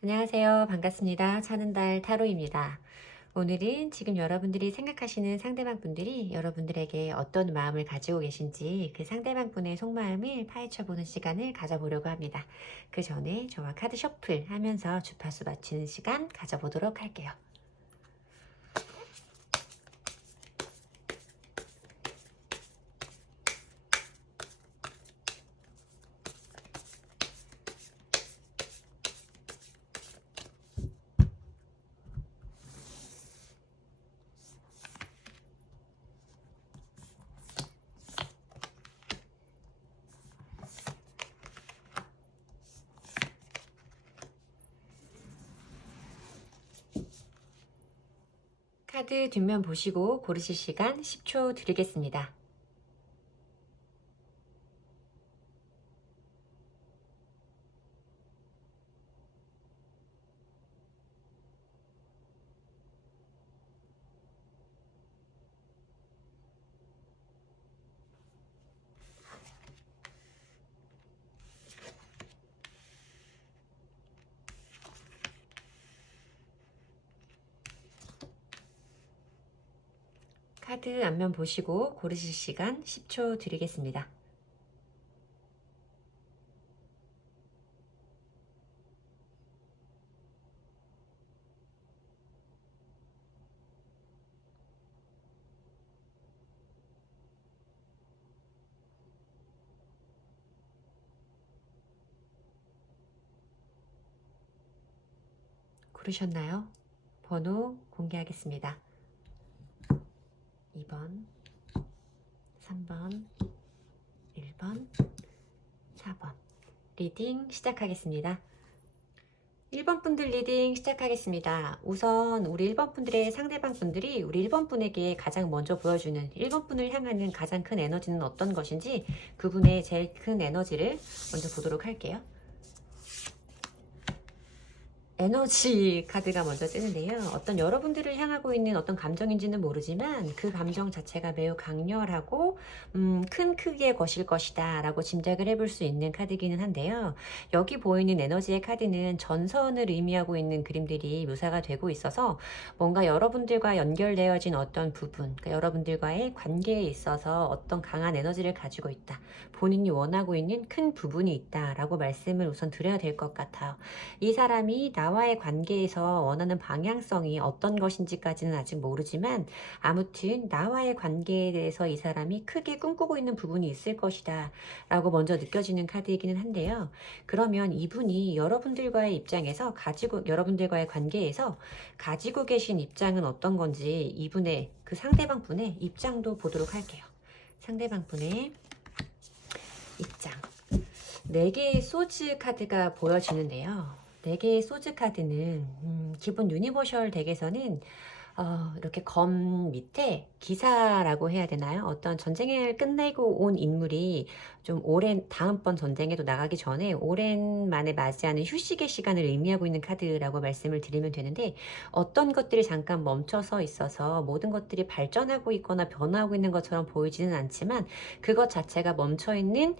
안녕하세요. 반갑습니다. 차는달 타로입니다. 오늘은 지금 여러분들이 생각하시는 상대방 분들이 여러분들에게 어떤 마음을 가지고 계신지 그 상대방 분의 속마음을 파헤쳐보는 시간을 가져보려고 합니다. 그 전에 저와 카드 셔플 하면서 주파수 맞추는 시간 가져보도록 할게요. 카드 뒷면 보시고 고르실 시간 10초 드리겠습니다. 카드 앞면 보시고 고르실 시간 10초 드리겠습니다. 고르셨나요? 번호 공개하겠습니다. 2번, 3번, 1번, 4번. 리딩 시작하겠습니다. 1번 분들 리딩 시작하겠습니다. 우선 우리 1번 분들의 상대방 분들이 우리 1번 분에게 가장 먼저 보여주는 1번 분을 향하는 가장 큰 에너지는 어떤 것인지 그분의 제일 큰 에너지를 먼저 보도록 할게요. 에너지 카드가 먼저 뜨는데요. 어떤 여러분들을 향하고 있는 어떤 감정인지는 모르지만 그 감정 자체가 매우 강렬하고 큰 크기에 거실 것이다 라고 짐작을 해볼 수 있는 카드기는 한데요. 여기 보이는 에너지의 카드는 전선을 의미하고 있는 그림들이 묘사가 되고 있어서 뭔가 여러분들과 연결되어진 어떤 부분, 그러니까 여러분들과의 관계에 있어서 어떤 강한 에너지를 가지고 있다. 본인이 원하고 있는 큰 부분이 있다 라고 말씀을 우선 드려야 될 것 같아요. 이 사람이 나와의 관계에서 원하는 방향성이 어떤 것인지까지는 아직 모르지만 아무튼 나와의 관계에 대해서 이 사람이 크게 꿈꾸고 있는 부분이 있을 것이다 라고 먼저 느껴지는 카드이기는 한데요. 그러면 이분이 여러분들과의 입장에서 여러분들과의 관계에서 가지고 계신 입장은 어떤 건지 이분의 그 상대방 분의 입장도 보도록 할게요. 상대방 분의 입장. 4개의 소즈 카드가 보여지는데요. 4개의 소즈 카드는 기본 유니버셜 덱에서는 이렇게 검 밑에 기사라고 해야 되나요? 어떤 전쟁을 끝내고 온 인물이 좀 다음번 전쟁에도 나가기 전에 오랜만에 맞이하는 휴식의 시간을 의미하고 있는 카드라고 말씀을 드리면 되는데 어떤 것들이 잠깐 멈춰서 있어서 모든 것들이 발전하고 있거나 변화하고 있는 것처럼 보이지는 않지만 그것 자체가 멈춰있는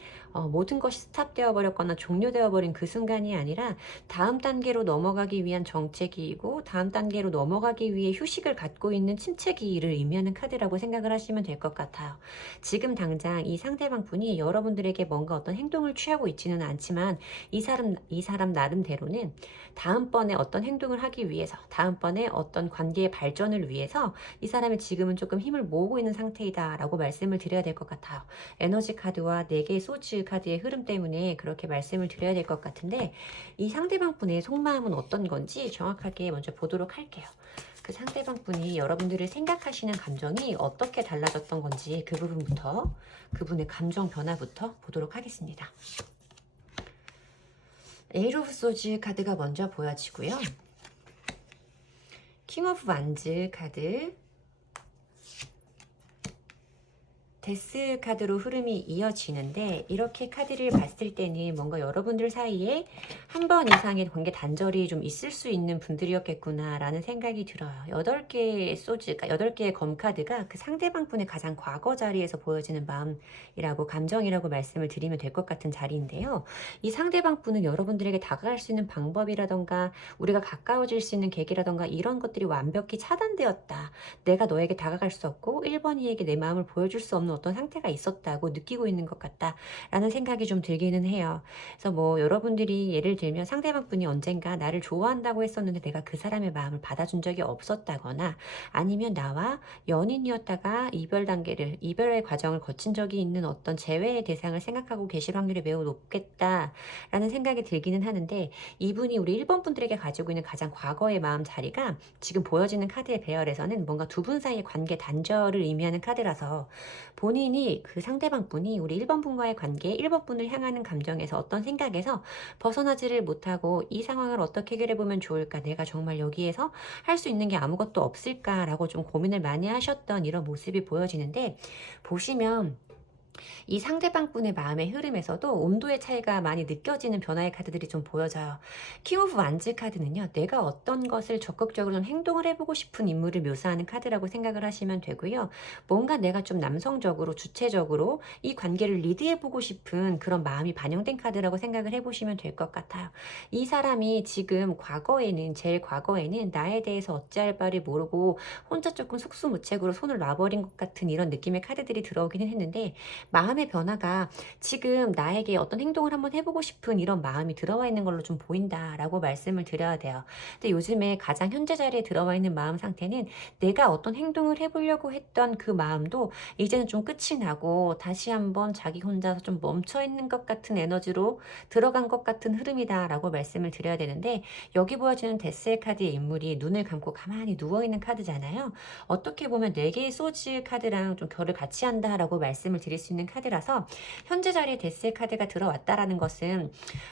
모든 것이 스탑되어 버렸거나 종료되어 버린 그 순간이 아니라 다음 단계로 넘어가기 위한 정체기이고 다음 단계로 넘어가기 위해 휴식을 갖고 있는 침체기를 의미하는 카드라고 생각을 하시면 될 것 같아요. 지금 당장 이 상대방 분이 여러분들에게 뭔가 어떤 행동을 취하고 있지는 않지만 이 사람 나름대로는 다음번에 어떤 행동을 하기 위해서 다음번에 어떤 관계의 발전을 위해서 이 사람이 지금은 조금 힘을 모으고 있는 상태이다 라고 말씀을 드려야 될 것 같아요. 에너지 카드와 4개의 소즈 카드의 흐름 때문에 그렇게 말씀을 드려야 될 것 같은데 이 상대방 분의 속마음은 어떤 건지 정확하게 먼저 보도록 할게요. 그 상대방 분이 여러분들을 생각하시는 감정이 어떻게 달라졌던 건지 그 부분부터 그분의 감정 변화부터 보도록 하겠습니다. 에이로 오브 소즈 카드가 먼저 보여지고요. 킹 오브 완즈 카드, 데스 카드로 흐름이 이어지는데 이렇게 카드를 봤을 때는 뭔가 여러분들 사이에 한 번 이상의 관계 단절이 좀 있을 수 있는 분들이었겠구나라는 생각이 들어요. 8개의 소즈, 그러니까 8개의 검카드가 그 상대방 분의 가장 과거 자리에서 보여지는 마음이라고 감정이라고 말씀을 드리면 될 것 같은 자리인데요. 이 상대방 분은 여러분들에게 다가갈 수 있는 방법이라던가 우리가 가까워질 수 있는 계기라던가 이런 것들이 완벽히 차단되었다. 내가 너에게 다가갈 수 없고 1번이에게 내 마음을 보여줄 수 없는 어떤 상태가 있었다고 느끼고 있는 것 같다라는 생각이 좀 들기는 해요. 그래서 뭐 여러분들이 예를 들면 상대방 분이 언젠가 나를 좋아한다고 했었는데 내가 그 사람의 마음을 받아준 적이 없었다거나 아니면 나와 연인이었다가 이별의 과정을 거친 적이 있는 어떤 재회의 대상을 생각하고 계실 확률이 매우 높겠다라는 생각이 들기는 하는데 이분이 우리 1번 분들에게 가지고 있는 가장 과거의 마음 자리가 지금 보여지는 카드의 배열에서는 뭔가 두 분 사이의 관계 단절을 의미하는 카드라서 본인이 그 상대방 분이 우리 1번 분과의 관계 1번 분을 향하는 감정에서 어떤 생각에서 벗어나지를 못하고 이 상황을 어떻게 해결해 보면 좋을까 내가 정말 여기에서 할 수 있는 게 아무것도 없을까라고 좀 고민을 많이 하셨던 이런 모습이 보여지는데 보시면 이 상대방 분의 마음의 흐름에서도 온도의 차이가 많이 느껴지는 변화의 카드들이 좀 보여져요. 킹 오브 완즈 카드는요. 내가 어떤 것을 적극적으로 좀 행동을 해보고 싶은 인물을 묘사하는 카드라고 생각을 하시면 되고요. 뭔가 내가 좀 남성적으로 주체적으로 이 관계를 리드해보고 싶은 그런 마음이 반영된 카드라고 생각을 해보시면 될 것 같아요. 이 사람이 지금 제일 과거에는 나에 대해서 어찌할 바를 모르고 혼자 조금 속수무책으로 손을 놔버린 것 같은 이런 느낌의 카드들이 들어오기는 했는데 마음의 변화가 지금 나에게 어떤 행동을 한번 해보고 싶은 이런 마음이 들어와 있는 걸로 좀 보인다라고 말씀을 드려야 돼요. 근데 요즘에 가장 현재 자리에 들어와 있는 마음 상태는 내가 어떤 행동을 해보려고 했던 그 마음도 이제는 좀 끝이 나고 다시 한번 자기 혼자서 좀 멈춰 있는 것 같은 에너지로 들어간 것 같은 흐름이다라고 말씀을 드려야 되는데 여기 보여지는 데스의 카드의 인물이 눈을 감고 가만히 누워있는 카드잖아요. 어떻게 보면 4개의 소즈 카드랑 좀 결을 같이 한다라고 말씀을 드릴 수 있는 카드라서 현재 자리에 데스의 카드가 들어왔다라는 것은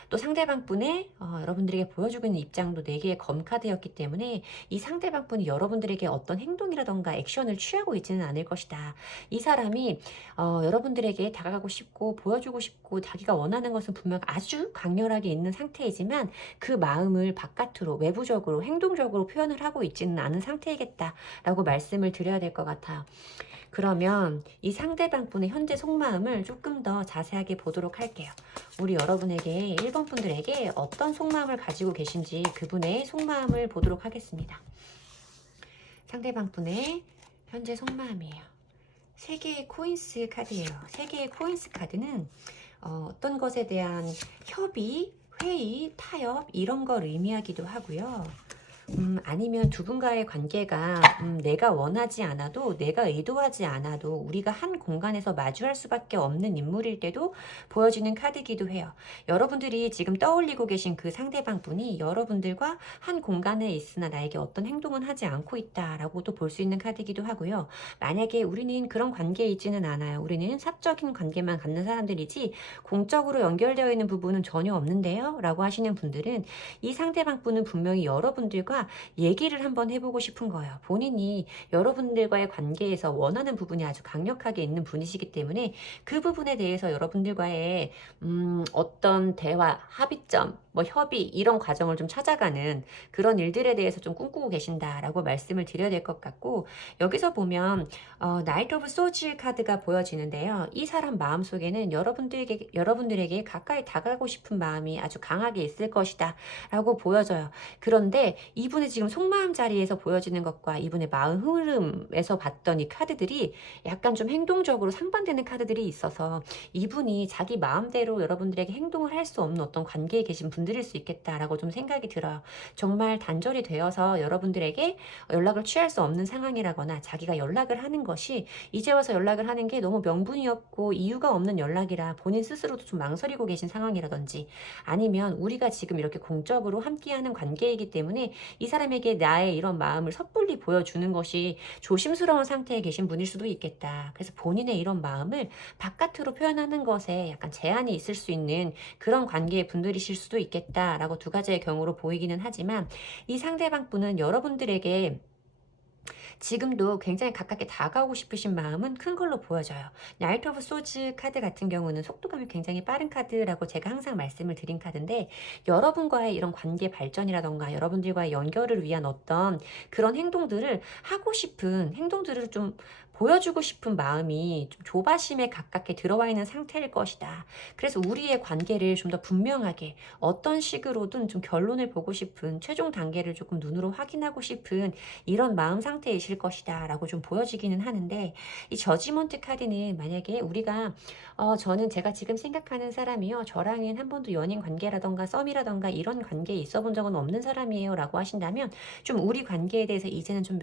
또 상대방 분의 여러분들에게 보여주고 있는 입장도 4개의 검 카드였기 때문에 이 상대방 분이 여러분들에게 어떤 행동이라던가 액션을 취하고 있지는 않을 것이다. 이 사람이 여러분들에게 다가가고 싶고 보여주고 싶고 자기가 원하는 것은 분명 아주 강렬하게 있는 상태이지만 그 마음을 바깥으로 외부적으로 행동적으로 표현을 하고 있지는 않은 상태이겠다라고 말씀을 드려야 될 것 같아요. 그러면 이 상대방 분의 현재 속마음을 조금 더 자세하게 보도록 할게요. 우리 여러분에게 1번 분들에게 어떤 속마음을 가지고 계신지 그분의 속마음을 보도록 하겠습니다. 상대방 분의 현재 속마음이에요. 3개의 코인스 카드예요. 3개의 코인스 카드는 어떤 것에 대한 협의, 회의, 타협 이런 걸 의미하기도 하고요. 아니면 두 분과의 관계가 내가 원하지 않아도 내가 의도하지 않아도 우리가 한 공간에서 마주할 수밖에 없는 인물일 때도 보여지는 카드이기도 해요. 여러분들이 지금 떠올리고 계신 그 상대방 분이 여러분들과 한 공간에 있으나 나에게 어떤 행동은 하지 않고 있다라고도 볼 수 있는 카드이기도 하고요. 만약에 우리는 그런 관계에 있지는 않아요. 우리는 사적인 관계만 갖는 사람들이지 공적으로 연결되어 있는 부분은 전혀 없는데요 라고 하시는 분들은 이 상대방 분은 분명히 여러분들과 얘기를 한번 해보고 싶은 거예요. 본인이 여러분들과의 관계에서 원하는 부분이 아주 강력하게 있는 분이시기 때문에 그 부분에 대해서 여러분들과의 어떤 대화, 합의점, 뭐 협의 이런 과정을 좀 찾아가는 그런 일들에 대해서 좀 꿈꾸고 계신다라고 말씀을 드려야 될 것 같고 여기서 보면 나이트 오브 소즈 카드가 보여지는데요. 이 사람 마음속에는 여러분들에게 가까이 다가가고 싶은 마음이 아주 강하게 있을 것이다 라고 보여져요. 그런데 이분의 지금 속마음 자리에서 보여지는 것과 이분의 마음 흐름에서 봤던 이 카드들이 약간 좀 행동적으로 상반되는 카드들이 있어서 이분이 자기 마음대로 여러분들에게 행동을 할 수 없는 어떤 관계에 계신 분들일 수 있겠다라고 좀 생각이 들어요. 정말 단절이 되어서 여러분들에게 연락을 취할 수 없는 상황이라거나 자기가 연락을 하는 것이 이제 와서 연락을 하는 게 너무 명분이 없고 이유가 없는 연락이라 본인 스스로도 좀 망설이고 계신 상황이라든지 아니면 우리가 지금 이렇게 공적으로 함께하는 관계이기 때문에 이 사람에게 나의 이런 마음을 섣불리 보여주는 것이 조심스러운 상태에 계신 분일 수도 있겠다. 그래서 본인의 이런 마음을 바깥으로 표현하는 것에 약간 제한이 있을 수 있는 그런 관계의 분들이실 수도 있겠다라고 두 가지의 경우로 보이기는 하지만 이 상대방 분은 여러분들에게 지금도 굉장히 가깝게 다가오고 싶으신 마음은 큰 걸로 보여져요. 나이트 오브 소즈 카드 같은 경우는 속도감이 굉장히 빠른 카드라고 제가 항상 말씀을 드린 카드인데, 여러분과의 이런 관계 발전이라던가 여러분들과의 연결을 위한 어떤 그런 행동들을 하고 싶은 행동들을 좀 보여주고 싶은 마음이 좀 조바심에 가깝게 들어와 있는 상태일 것이다. 그래서 우리의 관계를 좀 더 분명하게 어떤 식으로든 좀 결론을 보고 싶은, 최종 단계를 조금 눈으로 확인하고 싶은 이런 마음 상태이실 것이다 라고 좀 보여지기는 하는데, 이 저지먼트 카드는 만약에 우리가 저는 제가 지금 생각하는 사람이요, 저랑은 한 번도 연인 관계라던가 썸이라던가 이런 관계에 있어 본 적은 없는 사람이에요 라고 하신다면, 좀 우리 관계에 대해서 이제는 좀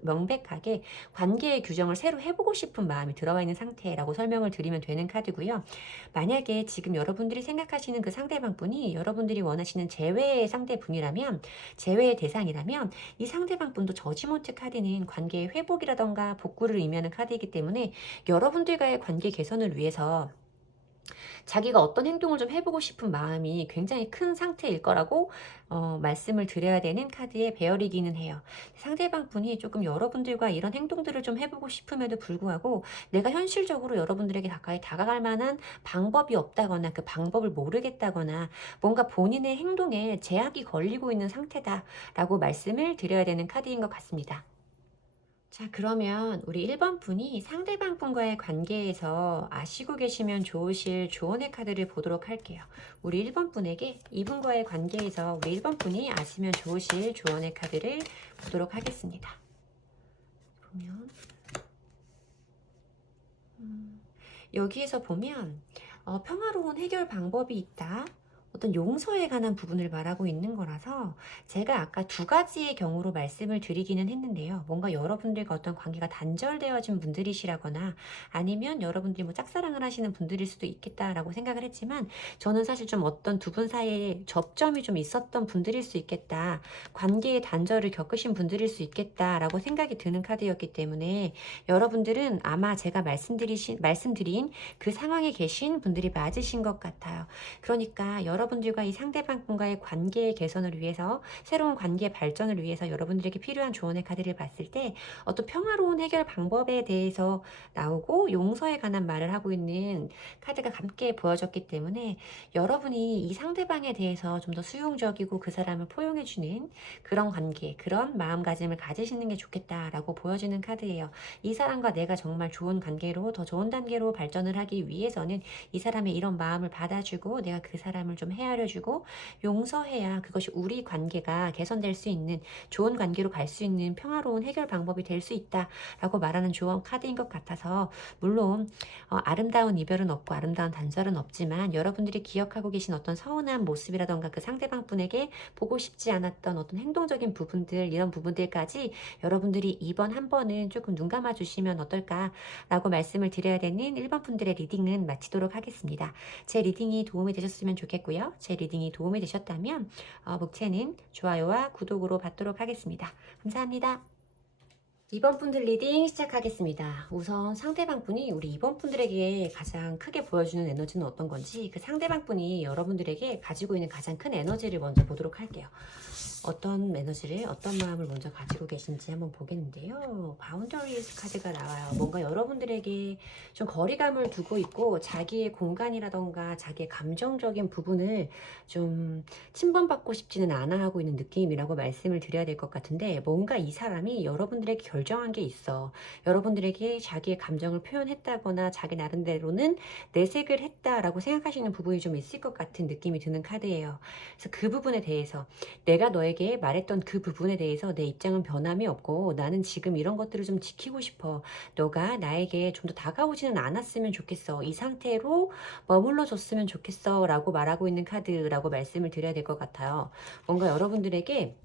명백하게 관계의 규정을 새로 해보고 싶은 마음이 들어와 있는 상태라고 설명을 드리면 되는 카드고요. 만약에 지금 여러분들이 생각하시는 그 상대방분이 여러분들이 원하시는 재회의 상대분이라면, 재회의 대상이라면, 이 상대방분도 저지먼트 카드는 관계의 회복이라던가 복구를 의미하는 카드이기 때문에 여러분들과의 관계 개선을 위해서 자기가 어떤 행동을 좀 해보고 싶은 마음이 굉장히 큰 상태일 거라고 말씀을 드려야 되는 카드의 배열이기는 해요. 상대방 분이 조금 여러분들과 이런 행동들을 좀 해보고 싶음에도 불구하고 내가 현실적으로 여러분들에게 가까이 다가갈 만한 방법이 없다거나 그 방법을 모르겠다거나 뭔가 본인의 행동에 제약이 걸리고 있는 상태다라고 말씀을 드려야 되는 카드인 것 같습니다. 자, 그러면 우리 1번 분이 상대방 분과의 관계에서 아시고 계시면 좋으실 조언의 카드를 보도록 할게요. 우리 1번 분에게 이분과의 관계에서 우리 1번 분이 아시면 좋으실 조언의 카드를 보도록 하겠습니다. 보면 여기에서 보면 평화로운 해결 방법이 있다. 어떤 용서에 관한 부분을 말하고 있는 거라서 제가 아까 두 가지의 경우로 말씀을 드리기는 했는데요. 뭔가 여러분들과 어떤 관계가 단절되어진 분들이시라거나 아니면 여러분들이 뭐 짝사랑을 하시는 분들일 수도 있겠다라고 생각을 했지만, 저는 사실 좀 어떤 두 분 사이에 접점이 좀 있었던 분들일 수 있겠다. 관계의 단절을 겪으신 분들일 수 있겠다라고 생각이 드는 카드였기 때문에 여러분들은 아마 제가 말씀드린 그 상황에 계신 분들이 맞으신 것 같아요. 그러니까 여러분들과 이 상대방 분과의 관계 개선을 위해서, 새로운 관계 발전을 위해서 여러분들에게 필요한 조언의 카드를 봤을 때 어떤 평화로운 해결 방법에 대해서 나오고 용서에 관한 말을 하고 있는 카드가 함께 보여졌기 때문에 여러분이 이 상대방에 대해서 좀 더 수용적이고 그 사람을 포용해주는 그런 관계, 그런 마음가짐을 가지시는 게 좋겠다라고 보여지는 카드예요. 이 사람과 내가 정말 좋은 관계로, 더 좋은 단계로 발전을 하기 위해서는 이 사람의 이런 마음을 받아주고 내가 그 사람을 좀 헤아려주고 용서해야 그것이 우리 관계가 개선될 수 있는, 좋은 관계로 갈 수 있는 평화로운 해결 방법이 될 수 있다라고 말하는 조언 카드인 것 같아서, 물론 아름다운 이별은 없고 아름다운 단절은 없지만 여러분들이 기억하고 계신 어떤 서운한 모습이라던가 그 상대방 분에게 보고 싶지 않았던 어떤 행동적인 부분들, 이런 부분들까지 여러분들이 이번 한 번은 조금 눈 감아 주시면 어떨까라고 말씀을 드려야 되는 1번 분들의 리딩은 마치도록 하겠습니다. 제 리딩이 도움이 되셨으면 좋겠고요. 제 리딩이 도움이 되셨다면 목채는 좋아요와 구독으로 받도록 하겠습니다. 감사합니다. 2번 분들 리딩 시작하겠습니다. 우선 상대방 분이 우리 2번 분들에게 가장 크게 보여주는 에너지는 어떤 건지, 그 상대방 분이 여러분들에게 가지고 있는 가장 큰 에너지를 먼저 보도록 할게요. 어떤 에너지를, 어떤 마음을 먼저 가지고 계신지 한번 보겠는데요. 바운더리스 카드가 나와요. 뭔가 여러분들에게 좀 거리감을 두고 있고 자기의 공간이라던가 자기의 감정적인 부분을 좀 침범받고 싶지는 않아 하고 있는 느낌이라고 말씀을 드려야 될 것 같은데, 뭔가 이 사람이 여러분들에게 결정한 게 있어. 여러분들에게 자기의 감정을 표현했다거나 자기 나름대로는 내색을 했다라고 생각하시는 부분이 좀 있을 것 같은 느낌이 드는 카드예요. 그래서 그 부분에 대해서, 내가 너에게 말했던 그 부분에 대해서 내 입장은 변함이 없고 나는 지금 이런 것들을 좀 지키고 싶어. 너가 나에게 좀 더 다가오지는 않았으면 좋겠어. 이 상태로 머물러 줬으면 좋겠어 라고 말하고 있는 카드라고 말씀을 드려야 될 것 같아요. 뭔가 여러분들에게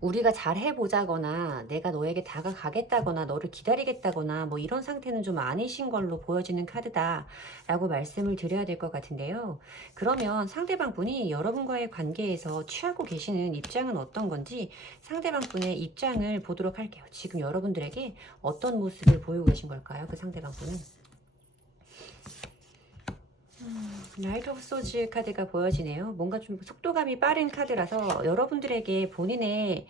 우리가 잘 해보자거나 내가 너에게 다가가겠다거나 너를 기다리겠다거나 뭐 이런 상태는 좀 아니신 걸로 보여지는 카드다 라고 말씀을 드려야 될 것 같은데요. 그러면 상대방 분이 여러분과의 관계에서 취하고 계시는 입장은 어떤 건지 상대방 분의 입장을 보도록 할게요. 지금 여러분들에게 어떤 모습을 보이고 계신 걸까요? 그 상대방 분은 나이트 오브 소즈 카드가 보여지네요. 뭔가 좀 속도감이 빠른 카드라서 여러분들에게 본인의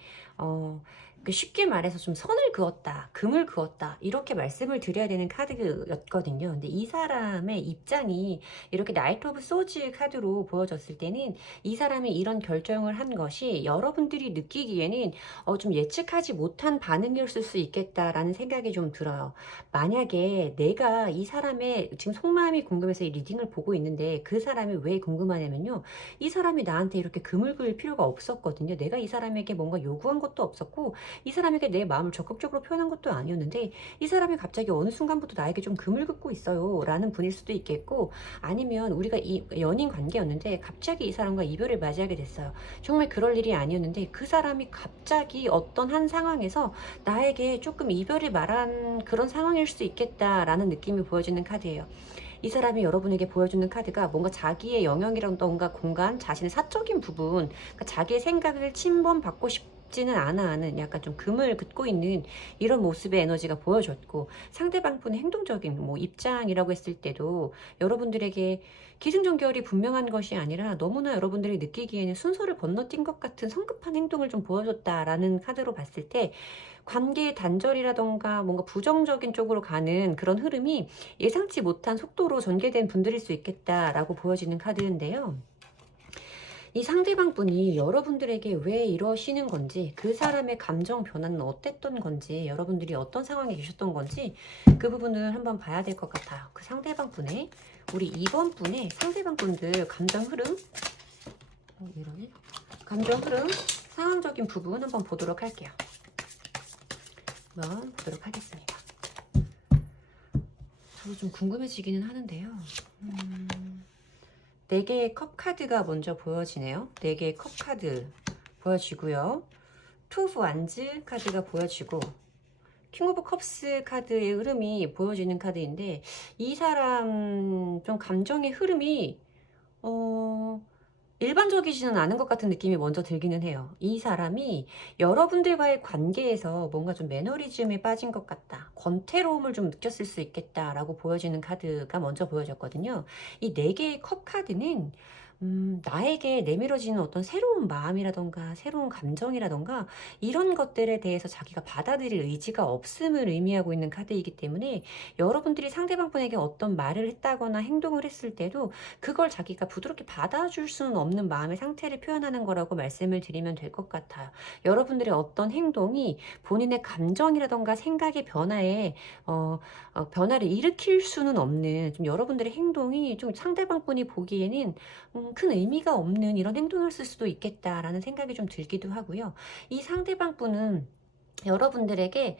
쉽게 말해서 좀 선을 그었다, 금을 그었다, 이렇게 말씀을 드려야 되는 카드였거든요. 근데 이 사람의 입장이 이렇게 나이트 오브 소즈 카드로 보여졌을 때는 이 사람이 이런 결정을 한 것이 여러분들이 느끼기에는 좀 예측하지 못한 반응이었을 수 있겠다라는 생각이 좀 들어요. 만약에 내가 이 사람의 지금 속마음이 궁금해서 이 리딩을 보고 있는데 그 사람이 왜 궁금하냐면요. 이 사람이 나한테 이렇게 금을 그을 필요가 없었거든요. 내가 이 사람에게 뭔가 요구한 것도 없었고 이 사람에게 내 마음을 적극적으로 표현한 것도 아니었는데 이 사람이 갑자기 어느 순간부터 나에게 좀 금을 긋고 있어요 라는 분일 수도 있겠고, 아니면 우리가 이 연인 관계였는데 갑자기 이 사람과 이별을 맞이하게 됐어요. 정말 그럴 일이 아니었는데 그 사람이 갑자기 어떤 한 상황에서 나에게 조금 이별을 말한 그런 상황일 수도 있겠다라는 느낌이 보여지는 카드예요. 이 사람이 여러분에게 보여주는 카드가 뭔가 자기의 영역이라던가 공간, 자신의 사적인 부분, 그러니까 자기의 생각을 침범받고 싶지는 않아 하는 약간 좀 금을 긋고 있는 이런 모습의 에너지가 보여졌고, 상대방분의 행동적인 뭐 입장이라고 했을 때도 여러분들에게 기승전결이 분명한 것이 아니라 너무나 여러분들이 느끼기에는 순서를 건너뛴 것 같은 성급한 행동을 좀 보여줬다라는 카드로 봤을 때, 관계의 단절이라던가 뭔가 부정적인 쪽으로 가는 그런 흐름이 예상치 못한 속도로 전개된 분들일 수 있겠다라고 보여지는 카드인데요. 이 상대방 분이 여러분들에게 왜 이러시는 건지, 그 사람의 감정 변화는 어땠던 건지, 여러분들이 어떤 상황에 계셨던 건지 그 부분을 한번 봐야 될 것 같아요. 그 상대방 분의, 우리 2번 분의 상대방 분들 감정 흐름, 이러네. 감정 흐름, 상황적인 부분 한번 보도록 할게요. 한번 보도록 하겠습니다. 저도 좀 궁금해지기는 하는데요. 4개의 컵 카드가 먼저 보여지네요. 4개의 컵 카드 보여지고요. 투 오브 완즈 카드가 보여지고, 킹 오브 컵스 카드의 흐름이 보여지는 카드인데, 이 사람 좀 감정의 흐름이 일반적이지는 않은 것 같은 느낌이 먼저 들기는 해요. 이 사람이 여러분들과의 관계에서 뭔가 좀 매너리즘에 빠진 것 같다, 권태로움을 좀 느꼈을 수 있겠다라고 보여지는 카드가 먼저 보여졌거든요. 이 4개의 컵 카드는 나에게 내밀어지는 어떤 새로운 마음이라던가 새로운 감정이라던가 이런 것들에 대해서 자기가 받아들일 의지가 없음을 의미하고 있는 카드이기 때문에, 여러분들이 상대방분에게 어떤 말을 했다거나 행동을 했을 때도 그걸 자기가 부드럽게 받아줄 수는 없는 마음의 상태를 표현하는 거라고 말씀을 드리면 될 것 같아요. 여러분들의 어떤 행동이 본인의 감정이라던가 생각의 변화에 변화를 일으킬 수는 없는, 좀 여러분들의 행동이 좀 상대방분이 보기에는 큰 의미가 없는 이런 행동을 쓸 수도 있겠다라는 생각이 좀 들기도 하고요. 이 상대방 분은 여러분들에게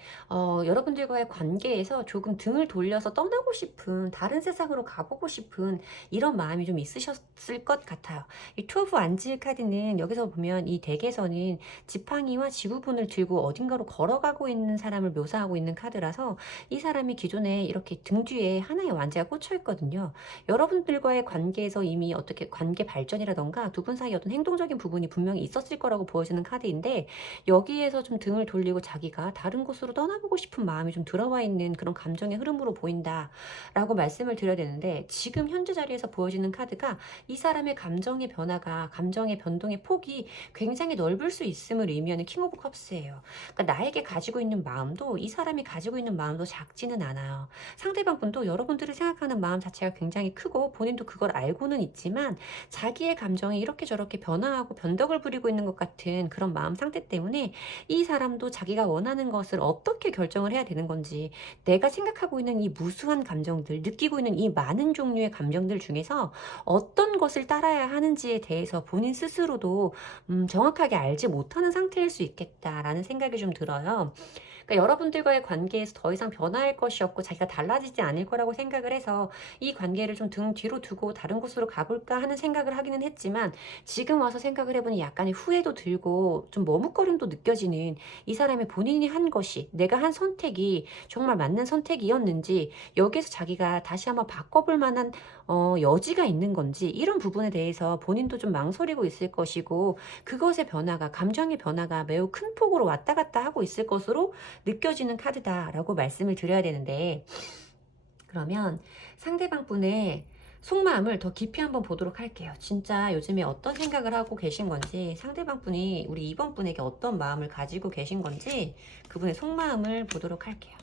여러분들과의 관계에서 조금 등을 돌려서 떠나고 싶은, 다른 세상으로 가보고 싶은 이런 마음이 좀 있으셨을 것 같아요. 이 투 오브 완즈 카드는 여기서 보면 이 덱에서는 지팡이와 지구본을 들고 어딘가로 걸어가고 있는 사람을 묘사하고 있는 카드라서, 이 사람이 기존에 이렇게 등 뒤에 하나의 완즈가 꽂혀 있거든요. 여러분들과의 관계에서 이미 어떻게 관계 발전이라던가 두 분 사이 어떤 행동적인 부분이 분명히 있었을 거라고 보여지는 카드인데, 여기에서 좀 등을 돌리고 자기가 다른 곳으로 떠나보고 싶은 마음이 좀 들어와 있는 그런 감정의 흐름으로 보인다라고 말씀을 드려야 되는데, 지금 현재 자리에서 보여지는 카드가 이 사람의 감정의 변화가, 감정의 변동의 폭이 굉장히 넓을 수 있음을 의미하는 킹 오브 컵스예요. 그러니까 나에게 가지고 있는 마음도, 이 사람이 가지고 있는 마음도 작지는 않아요. 상대방 분도 여러분들을 생각하는 마음 자체가 굉장히 크고 본인도 그걸 알고는 있지만, 자기의 감정이 이렇게 저렇게 변화하고 변덕을 부리고 있는 것 같은 그런 마음 상태 때문에 이 사람도 자기가 원하는 것을 어떻게 결정을 해야 되는 건지, 내가 생각하고 있는 이 무수한 감정들, 느끼고 있는 이 많은 종류의 감정들 중에서 어떤 것을 따라야 하는지에 대해서 본인 스스로도 정확하게 알지 못하는 상태일 수 있겠다라는 생각이 좀 들어요. 그러니까 여러분들과의 관계에서 더 이상 변화할 것이 없고 자기가 달라지지 않을 거라고 생각을 해서 이 관계를 좀 등 뒤로 두고 다른 곳으로 가볼까 하는 생각을 하기는 했지만, 지금 와서 생각을 해보니 약간의 후회도 들고 좀 머뭇거림도 느껴지는, 이 사람이 본인이 한 것이, 내가 한 선택이 정말 맞는 선택이었는지, 여기에서 자기가 다시 한번 바꿔볼 만한 여지가 있는 건지, 이런 부분에 대해서 본인도 좀 망설이고 있을 것이고, 그것의 변화가, 감정의 변화가 매우 큰 폭으로 왔다 갔다 하고 있을 것으로 느껴지는 카드다라고 말씀을 드려야 되는데, 그러면 상대방 분의 속마음을 더 깊이 한번 보도록 할게요. 진짜 요즘에 어떤 생각을 하고 계신 건지, 상대방 분이 우리 2번 분에게 어떤 마음을 가지고 계신 건지, 그분의 속마음을 보도록 할게요.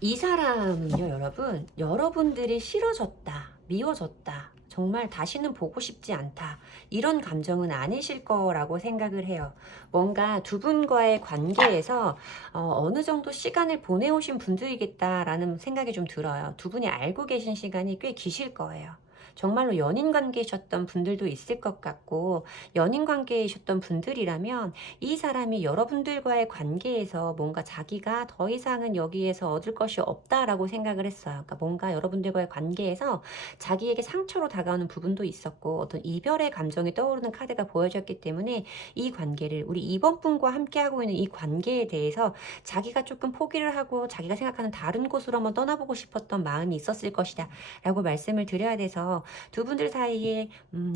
이 사람은요, 여러분, 여러분들이 싫어졌다, 미워졌다, 정말 다시는 보고 싶지 않다, 이런 감정은 아니실 거라고 생각을 해요. 뭔가 두 분과의 관계에서 어느 정도 시간을 보내오신 분들이겠다라는 생각이 좀 들어요. 두 분이 알고 계신 시간이 꽤 기실 거예요. 정말로 연인 관계이셨던 분들도 있을 것 같고, 연인 관계이셨던 분들이라면 이 사람이 여러분들과의 관계에서 뭔가 자기가 더 이상은 여기에서 얻을 것이 없다라고 생각을 했어요. 그러니까 뭔가 여러분들과의 관계에서 자기에게 상처로 다가오는 부분도 있었고, 어떤 이별의 감정이 떠오르는 카드가 보여졌기 때문에 이 관계를, 우리 2번 분과 함께하고 있는 이 관계에 대해서 자기가 조금 포기를 하고 자기가 생각하는 다른 곳으로 한번 떠나보고 싶었던 마음이 있었을 것이다 라고 말씀을 드려야 돼서, 두 분들 사이에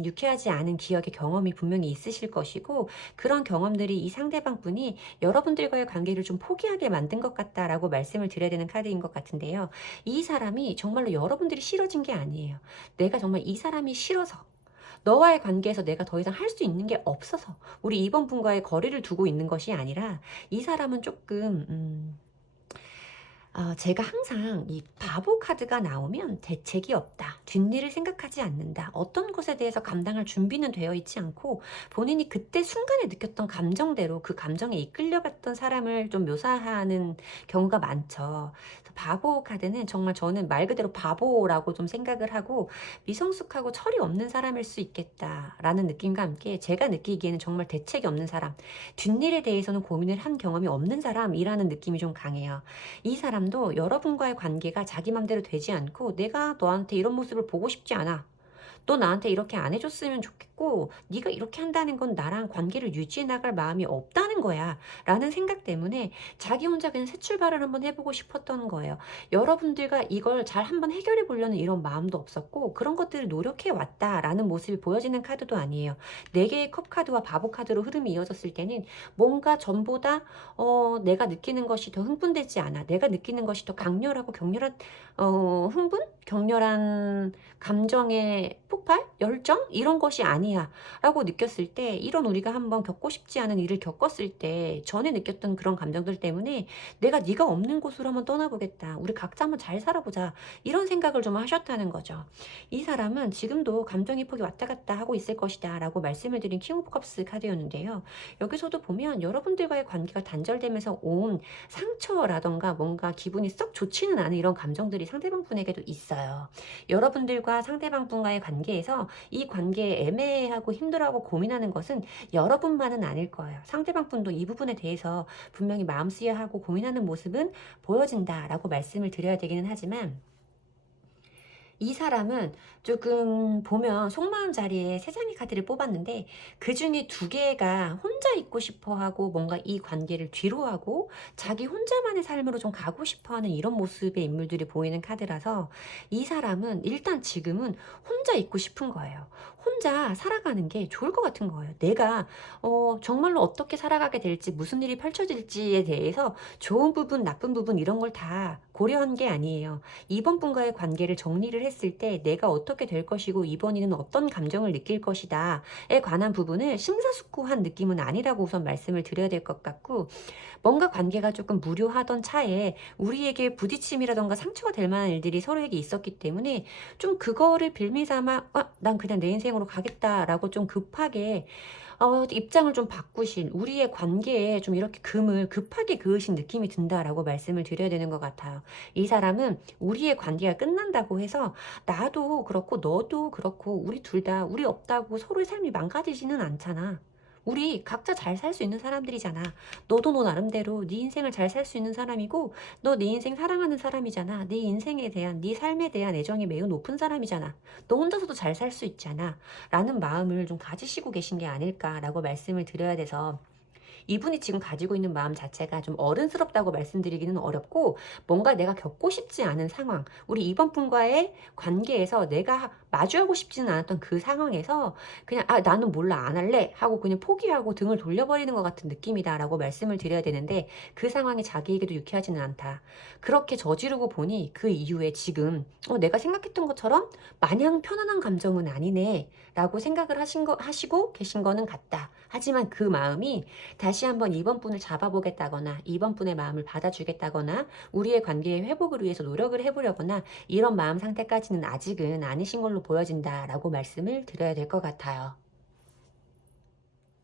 유쾌하지 않은 기억의 경험이 분명히 있으실 것이고, 그런 경험들이 이 상대방 분이 여러분들과의 관계를 좀 포기하게 만든 것 같다라고 말씀을 드려야 되는 카드인 것 같은데요. 이 사람이 정말로 여러분들이 싫어진 게 아니에요. 내가 정말 이 사람이 싫어서, 너와의 관계에서 내가 더 이상 할 수 있는 게 없어서 우리 2번 분과의 거리를 두고 있는 것이 아니라, 이 사람은 조금 제가 항상 이 바보 카드가 나오면 대책이 없다, 뒷일을 생각하지 않는다, 어떤 것에 대해서 감당할 준비는 되어 있지 않고 본인이 그때 순간에 느꼈던 감정대로 그 감정에 이끌려갔던 사람을 좀 묘사하는 경우가 많죠. 그래서 바보 카드는 정말 저는 말 그대로 바보라고 좀 생각을 하고, 미성숙하고 철이 없는 사람일 수 있겠다라는 느낌과 함께 제가 느끼기에는 정말 대책이 없는 사람, 뒷일에 대해서는 고민을 한 경험이 없는 사람이라는 느낌이 좀 강해요. 이 사람도 여러분과의 관계가 자기 맘대로 되지 않고, 내가 너한테 이런 모습을 보고 싶지 않아, 너 나한테 이렇게 안 해줬으면 좋겠고, 네가 이렇게 한다는 건 나랑 관계를 유지해 나갈 마음이 없다는 거야 라는 생각 때문에 자기 혼자 그냥 새 출발을 한번 해보고 싶었던 거예요. 여러분들과 이걸 잘 한번 해결해 보려는 이런 마음도 없었고, 그런 것들을 노력해 왔다라는 모습이 보여지는 카드도 아니에요. 4개의 컵 카드와 바보 카드로 흐름이 이어졌을 때는 뭔가 전보다 내가 느끼는 것이 더 흥분되지 않아, 내가 느끼는 것이 더 강렬하고 격렬한 흥분? 격렬한 감정의 폭발? 열정? 이런 것이 아니야 라고 느꼈을 때, 이런 우리가 한번 겪고 싶지 않은 일을 겪었을 때 전에 느꼈던 그런 감정들 때문에 내가 네가 없는 곳으로 한번 떠나보겠다, 우리 각자 한번 잘 살아보자, 이런 생각을 좀 하셨다는 거죠. 이 사람은 지금도 감정의 폭이 왔다 갔다 하고 있을 것이다 라고 말씀을 드린 킹 오브 컵스 카드였는데요. 여기서도 보면 여러분들과의 관계가 단절되면서 온 상처라던가 뭔가 기분이 썩 좋지는 않은 이런 감정들이 상대방 분에게도 있어요. 여러분들과 상대방 분과의 관계에서 이 관계에 애매하고 힘들어하고 고민하는 것은 여러분만은 아닐 거예요. 상대방 분도 이 부분에 대해서 분명히 마음 쓰여하고 고민하는 모습은 보여진다라고 말씀을 드려야 되기는 하지만, 이 사람은 조금 보면 속마음 자리에 3장의 카드를 뽑았는데, 그 중에 2개가 혼자 있고 싶어 하고 뭔가 이 관계를 뒤로 하고 자기 혼자만의 삶으로 좀 가고 싶어 하는 이런 모습의 인물들이 보이는 카드라서, 이 사람은 일단 지금은 혼자 있고 싶은 거예요. 혼자 살아가는 게 좋을 것 같은 거예요. 내가 정말로 어떻게 살아가게 될지, 무슨 일이 펼쳐질지에 대해서 좋은 부분, 나쁜 부분 이런 걸 다 고려한 게 아니에요. 2번 분과의 관계를 정리를 했을 때 내가 어떻게 될 것이고 2번이는 어떤 감정을 느낄 것이다에 관한 부분을 심사숙고한 느낌은 아니라고 우선 말씀을 드려야 될 것 같고, 뭔가 관계가 조금 무료하던 차에 우리에게 부딪힘이라던가 상처가 될 만한 일들이 서로에게 있었기 때문에 좀 그거를 빌미삼아 난 그냥 내 인생으로 가겠다라고 좀 급하게 입장을 좀 바꾸신, 우리의 관계에 좀 이렇게 금을 급하게 그으신 느낌이 든다라고 말씀을 드려야 되는 것 같아요. 이 사람은 우리의 관계가 끝난다고 해서 나도 그렇고 너도 그렇고 우리 둘 다 우리 없다고 서로의 삶이 망가지지는 않잖아. 우리 각자 잘 살 수 있는 사람들이잖아. 너도 너 나름대로 네 인생을 잘 살 수 있는 사람이고, 너 네 인생 사랑하는 사람이잖아. 네 인생에 대한, 네 삶에 대한 애정이 매우 높은 사람이잖아. 너 혼자서도 잘 살 수 있잖아 라는 마음을 좀 가지시고 계신 게 아닐까라고 말씀을 드려야 돼서, 이분이 지금 가지고 있는 마음 자체가 좀 어른스럽다고 말씀드리기는 어렵고 뭔가 내가 겪고 싶지 않은 상황, 우리 이번 분과의 관계에서 내가 마주하고 싶지는 않았던 그 상황에서 그냥 아 나는 몰라 안 할래 하고 그냥 포기하고 등을 돌려버리는 것 같은 느낌이다라고 말씀을 드려야 되는데 그 상황이 자기에게도 유쾌하지는 않다. 그렇게 저지르고 보니 그 이후에 지금 내가 생각했던 것처럼 마냥 편안한 감정은 아니네 라고 생각을 하시고 계신 거는 같다. 하지만 그 마음이 다시 한번 이번 분을 잡아보겠다거나 이번 분의 마음을 받아주겠다거나 우리의 관계의 회복을 위해서 노력을 해보려거나 이런 마음 상태까지는 아직은 아니신 걸로 보여진다라고 말씀을 드려야 될 것 같아요.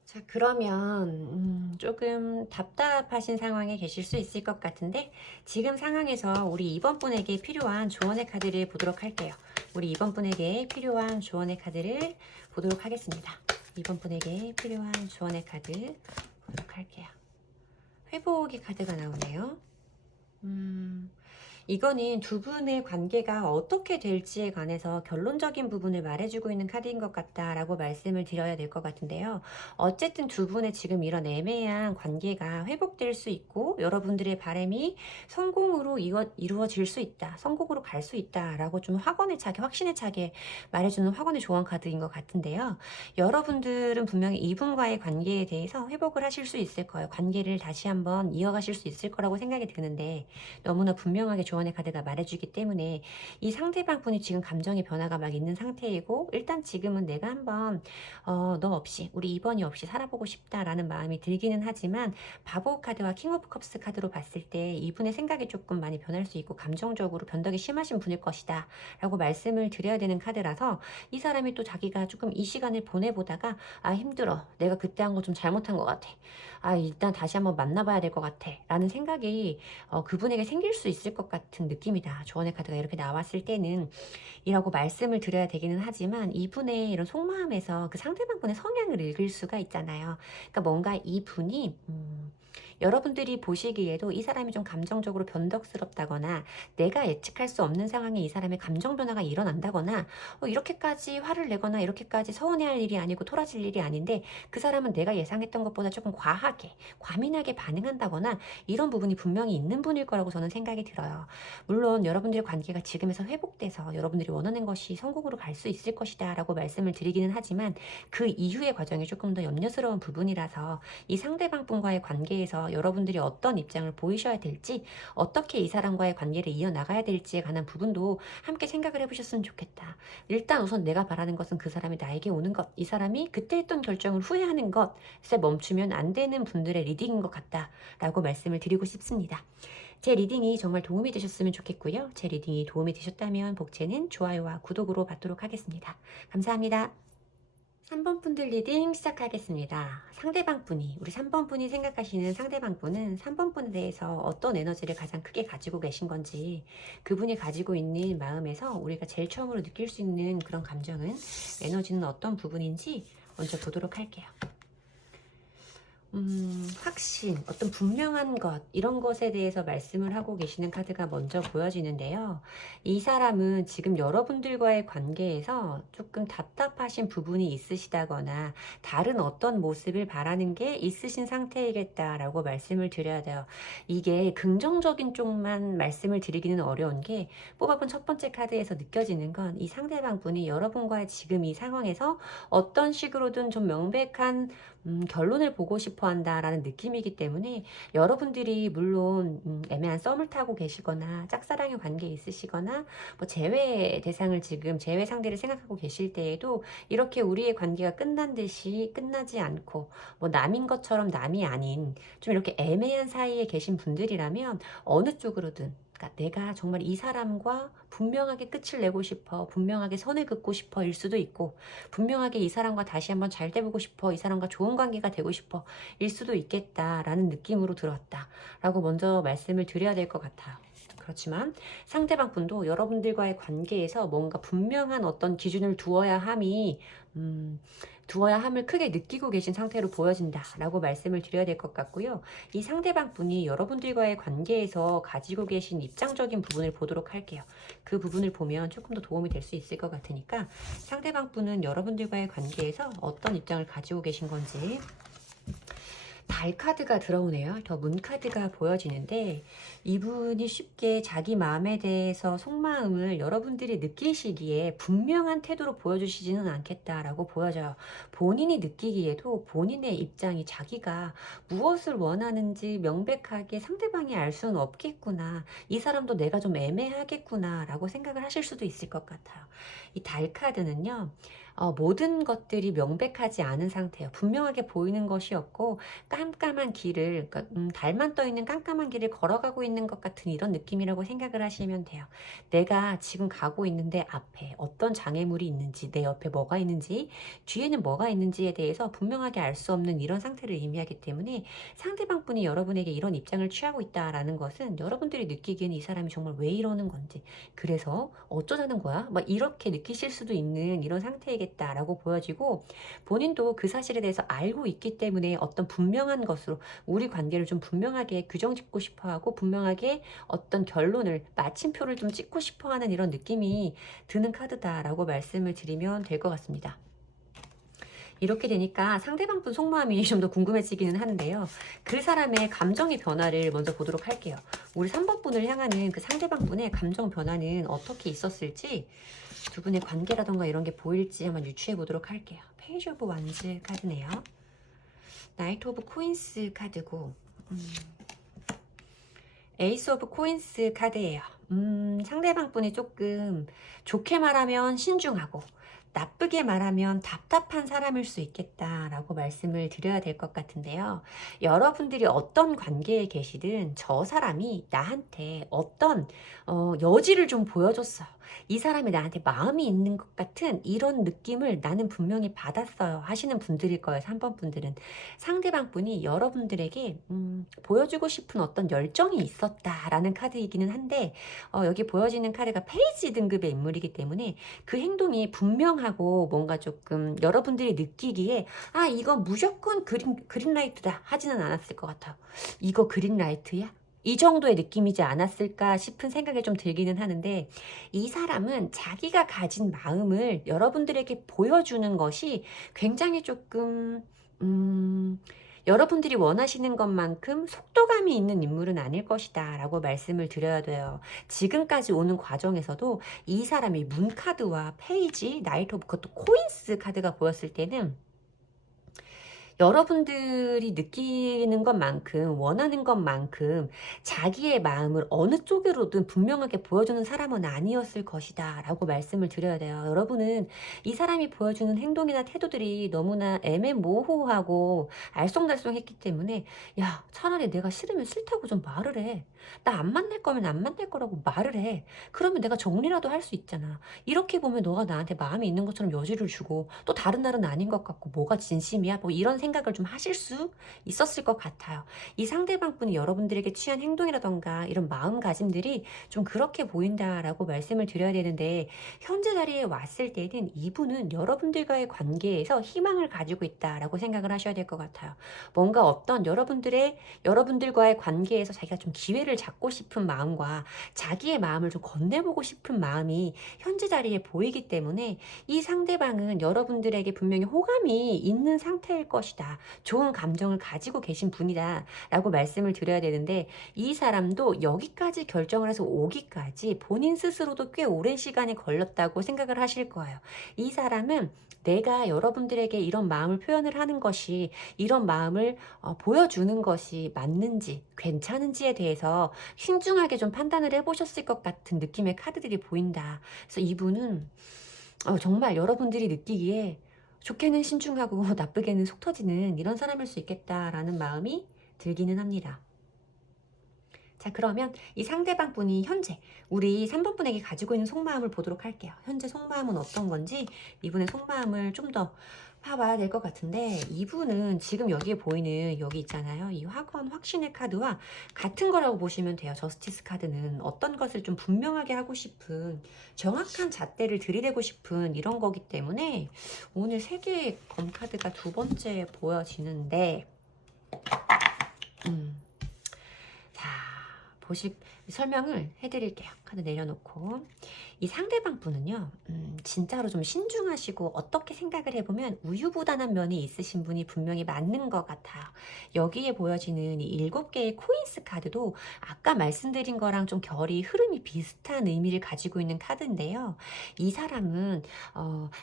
자, 그러면 조금 답답하신 상황에 계실 수 있을 것 같은데 지금 상황에서 우리 이번 분에게 필요한 조언의 카드를 보도록 할게요. 우리 이번 분에게 필요한 조언의 카드를 보도록 하겠습니다. 이번 분에게 필요한 조언의 카드 보도록 할게요. 회복의 카드가 나오네요. 이거는 두 분의 관계가 어떻게 될지에 관해서 결론적인 부분을 말해주고 있는 카드인 것 같다라고 말씀을 드려야 될 것 같은데요. 어쨌든 두 분의 지금 이런 애매한 관계가 회복될 수 있고 여러분들의 바람이 성공으로 이루어질 수 있다. 성공으로 갈 수 있다라고 좀 확언에 차게 확신에 차게 말해주는 확언의 조언 카드인 것 같은데요. 여러분들은 분명히 이분과의 관계에 대해서 회복을 하실 수 있을 거예요. 관계를 다시 한번 이어가실 수 있을 거라고 생각이 드는데 너무나 분명하게 조언의 카드가 말해주기 때문에 이 상대방 분이 지금 감정의 변화가 막 있는 상태이고 일단 지금은 내가 한번 너 없이 우리 이번이 없이 살아보고 싶다라는 마음이 들기는 하지만 바보 카드와 킹 오브 컵스 카드로 봤을 때 이분의 생각이 조금 많이 변할 수 있고 감정적으로 변덕이 심하신 분일 것이다 라고 말씀을 드려야 되는 카드라서 이 사람이 또 자기가 조금 이 시간을 보내보다가 아 힘들어 내가 그때 한 거 좀 잘못한 것 같아 아 일단 다시 한번 만나봐야 될 것 같아 라는 생각이 그분에게 생길 수 있을 것 같은 느낌이다. 조언의 카드가 이렇게 나왔을 때는 이라고 말씀을 드려야 되기는 하지만 이분의 이런 속마음에서 그 상대방분의 성향을 읽을 수가 있잖아요. 그러니까 뭔가 이분이 여러분들이 보시기에도 이 사람이 좀 감정적으로 변덕스럽다거나 내가 예측할 수 없는 상황에 이 사람의 감정 변화가 일어난다거나 이렇게까지 화를 내거나 이렇게까지 서운해할 일이 아니고 토라질 일이 아닌데 그 사람은 내가 예상했던 것보다 조금 과하게 과민하게 반응한다거나 이런 부분이 분명히 있는 분일 거라고 저는 생각이 들어요. 물론 여러분들의 관계가 지금에서 회복돼서 여러분들이 원하는 것이 성공으로 갈 수 있을 것이다 라고 말씀을 드리기는 하지만 그 이후의 과정이 조금 더 염려스러운 부분이라서 이 상대방 분과의 관계에서 여러분들이 어떤 입장을 보이셔야 될지 어떻게 이 사람과의 관계를 이어나가야 될지에 관한 부분도 함께 생각을 해보셨으면 좋겠다. 일단 우선 내가 바라는 것은 그 사람이 나에게 오는 것, 이 사람이 그때 했던 결정을 후회하는 것에 멈추면 안 되는 분들의 리딩인 것 같다 라고 말씀을 드리고 싶습니다. 제 리딩이 정말 도움이 되셨으면 좋겠고요. 제 리딩이 도움이 되셨다면 복채는 좋아요와 구독으로 받도록 하겠습니다. 감사합니다. 3번 분들 리딩 시작하겠습니다. 상대방 분이, 우리 3번 분이 생각하시는 상대방 분은 3번 분에 대해서 어떤 에너지를 가장 크게 가지고 계신 건지, 그분이 가지고 있는 마음에서 우리가 제일 처음으로 느낄 수 있는 그런 감정은, 에너지는 어떤 부분인지 먼저 보도록 할게요. 확신, 어떤 분명한 것, 이런 것에 대해서 말씀을 하고 계시는 카드가 먼저 보여지는데요. 이 사람은 지금 여러분들과의 관계에서 조금 답답하신 부분이 있으시다거나 다른 어떤 모습을 바라는 게 있으신 상태이겠다라고 말씀을 드려야 돼요. 이게 긍정적인 쪽만 말씀을 드리기는 어려운 게 뽑아본 첫 번째 카드에서 느껴지는 건 이 상대방 분이 여러분과의 지금 이 상황에서 어떤 식으로든 좀 명백한 결론을 보고 싶어 한다라는 느낌이기 때문에 여러분들이 물론 애매한 썸을 타고 계시거나 짝사랑의 관계에 있으시거나 뭐 재회 대상을 지금 재회 상대를 생각하고 계실 때에도 이렇게 우리의 관계가 끝난 듯이 끝나지 않고 뭐 남인 것처럼 남이 아닌 좀 이렇게 애매한 사이에 계신 분들이라면 어느 쪽으로든 그러니까 내가 정말 이 사람과 분명하게 끝을 내고 싶어, 분명하게 선을 긋고 싶어 일 수도 있고, 분명하게 이 사람과 다시 한번 잘 돼보고 싶어, 이 사람과 좋은 관계가 되고 싶어 일 수도 있겠다라는 느낌으로 들었다 라고 먼저 말씀을 드려야 될 것 같아요. 그렇지만 상대방 분도 여러분들과의 관계에서 뭔가 분명한 어떤 기준을 두어야 함을 크게 느끼고 계신 상태로 보여진다 라고 말씀을 드려야 될 것 같고요. 이 상대방 분이 여러분들과의 관계에서 가지고 계신 입장적인 부분을 보도록 할게요. 그 부분을 보면 조금 더 도움이 될 수 있을 것 같으니까 상대방 분은 여러분들과의 관계에서 어떤 입장을 가지고 계신 건지 달 카드가 들어오네요. 더 문 카드가 보여지는데 이분이 쉽게 자기 마음에 대해서 속마음을 여러분들이 느끼시기에 분명한 태도로 보여주시지는 않겠다라고 보여져요. 본인이 느끼기에도 본인의 입장이 자기가 무엇을 원하는지 명백하게 상대방이 알 수는 없겠구나. 이 사람도 내가 좀 애매하겠구나 라고 생각을 하실 수도 있을 것 같아요. 이 달 카드는요. 모든 것들이 명백하지 않은 상태예요. 분명하게 보이는 것이 없고 깜깜한 길을 그러니까 달만 떠 있는 깜깜한 길을 걸어가고 있는 것 같은 이런 느낌이라고 생각을 하시면 돼요. 내가 지금 가고 있는데 앞에 어떤 장애물이 있는지 내 옆에 뭐가 있는지 뒤에는 뭐가 있는지에 대해서 분명하게 알 수 없는 이런 상태를 의미하기 때문에 상대방 분이 여러분에게 이런 입장을 취하고 있다라는 것은 여러분들이 느끼기에는 이 사람이 정말 왜 이러는 건지 그래서 어쩌자는 거야? 막 이렇게 느끼실 수도 있는 이런 상태이겠다라고 보여지고 본인도 그 사실에 대해서 알고 있기 때문에 어떤 분명한 것으로 우리 관계를 좀 분명하게 규정 짓고 싶어 하고 분명하게 어떤 결론을 마침표를 좀 찍고 싶어 하는 이런 느낌이 드는 카드다라고 말씀을 드리면 될 것 같습니다. 이렇게 되니까 상대방 분 속마음이 좀 더 궁금해지기는 하는데요. 그 사람의 감정의 변화를 먼저 보도록 할게요. 우리 3번 분을 향하는 그 상대방 분의 감정 변화는 어떻게 있었을지 두 분의 관계라던가 이런 게 보일지 한번 유추해 보도록 할게요. 페이지 오브 완즈 카드네요. 나이트 오브 코인스 카드고 에이스 오브 코인스 카드예요. 상대방 분이 조금 좋게 말하면 신중하고 나쁘게 말하면 답답한 사람일 수 있겠다라고 말씀을 드려야 될 것 같은데요. 여러분들이 어떤 관계에 계시든 저 사람이 나한테 어떤 여지를 좀 보여줬어요. 이 사람이 나한테 마음이 있는 것 같은 이런 느낌을 나는 분명히 받았어요 하시는 분들일 거예요. 3번 분들은 상대방 분이 여러분들에게 보여주고 싶은 어떤 열정이 있었다라는 카드이기는 한데 여기 보여지는 카드가 페이지 등급의 인물이기 때문에 그 행동이 분명하고 뭔가 조금 여러분들이 느끼기에 아 이거 무조건 그린라이트다 하지는 않았을 것 같아요. 이거 그린라이트야? 이 정도의 느낌이지 않았을까 싶은 생각이 좀 들기는 하는데 이 사람은 자기가 가진 마음을 여러분들에게 보여주는 것이 굉장히 조금 여러분들이 원하시는 것만큼 속도감이 있는 인물은 아닐 것이다 라고 말씀을 드려야 돼요. 지금까지 오는 과정에서도 이 사람이 문카드와 페이지, 나이트 오브 그것도 코인스 카드가 보였을 때는 여러분들이 느끼는 것만큼 원하는 것만큼 자기의 마음을 어느 쪽으로든 분명하게 보여주는 사람은 아니었을 것이다 라고 말씀을 드려야 돼요. 여러분은 이 사람이 보여주는 행동이나 태도들이 너무나 애매모호하고 알쏭달쏭했기 때문에 야 차라리 내가 싫으면 싫다고 좀 말을 해. 나 안 만날 거면 안 만날 거라고 말을 해. 그러면 내가 정리라도 할 수 있잖아. 이렇게 보면 너가 나한테 마음이 있는 것처럼 여지를 주고 또 다른 날은 아닌 것 같고 뭐가 진심이야? 뭐 이런 생각을 좀 하실 수 있었을 것 같아요. 이 상대방 분이 여러분들에게 취한 행동이라던가 이런 마음가짐들이 좀 그렇게 보인다라고 말씀을 드려야 되는데 현재 자리에 왔을 때는 이분은 여러분들과의 관계에서 희망을 가지고 있다라고 생각을 하셔야 될 것 같아요. 뭔가 어떤 여러분들과의 관계에서 자기가 좀 기회를 잡고 싶은 마음과 자기의 마음을 좀 건네보고 싶은 마음이 현재 자리에 보이기 때문에 이 상대방은 여러분들에게 분명히 호감이 있는 상태일 것이다. 좋은 감정을 가지고 계신 분이다. 라고 말씀을 드려야 되는데 이 사람도 여기까지 결정을 해서 오기까지 본인 스스로도 꽤 오랜 시간이 걸렸다고 생각을 하실 거예요. 이 사람은 내가 여러분들에게 이런 마음을 표현을 하는 것이 이런 마음을 보여주는 것이 맞는지 괜찮은지에 대해서 신중하게 좀 판단을 해보셨을 것 같은 느낌의 카드들이 보인다. 그래서 이분은 정말 여러분들이 느끼기에 좋게는 신중하고 나쁘게는 속 터지는 이런 사람일 수 있겠다라는 마음이 들기는 합니다. 자 그러면 이 상대방 분이 현재 우리 3번 분에게 가지고 있는 속마음을 보도록 할게요. 현재 속마음은 어떤 건지 이분의 속마음을 좀 더 봐봐야 될 것 같은데 이분은 지금 여기에 보이는 여기 있잖아요. 이 확언 확신의 카드와 같은 거라고 보시면 돼요. 저스티스 카드는 어떤 것을 좀 분명하게 하고 싶은 정확한 잣대를 들이대고 싶은 이런 거기 때문에 오늘 세 개의 검 카드가 두 번째 보여지는데 자 설명을 해드릴게요. 카드 내려놓고. 이 상대방 분은요, 진짜로 좀 신중하시고 어떻게 생각을 해보면 우유부단한 면이 있으신 분이 분명히 맞는 것 같아요. 여기에 보여지는 이 7개의 코인스 카드도 아까 말씀드린 거랑 좀 결이 흐름이 비슷한 의미를 가지고 있는 카드인데요. 이 사람은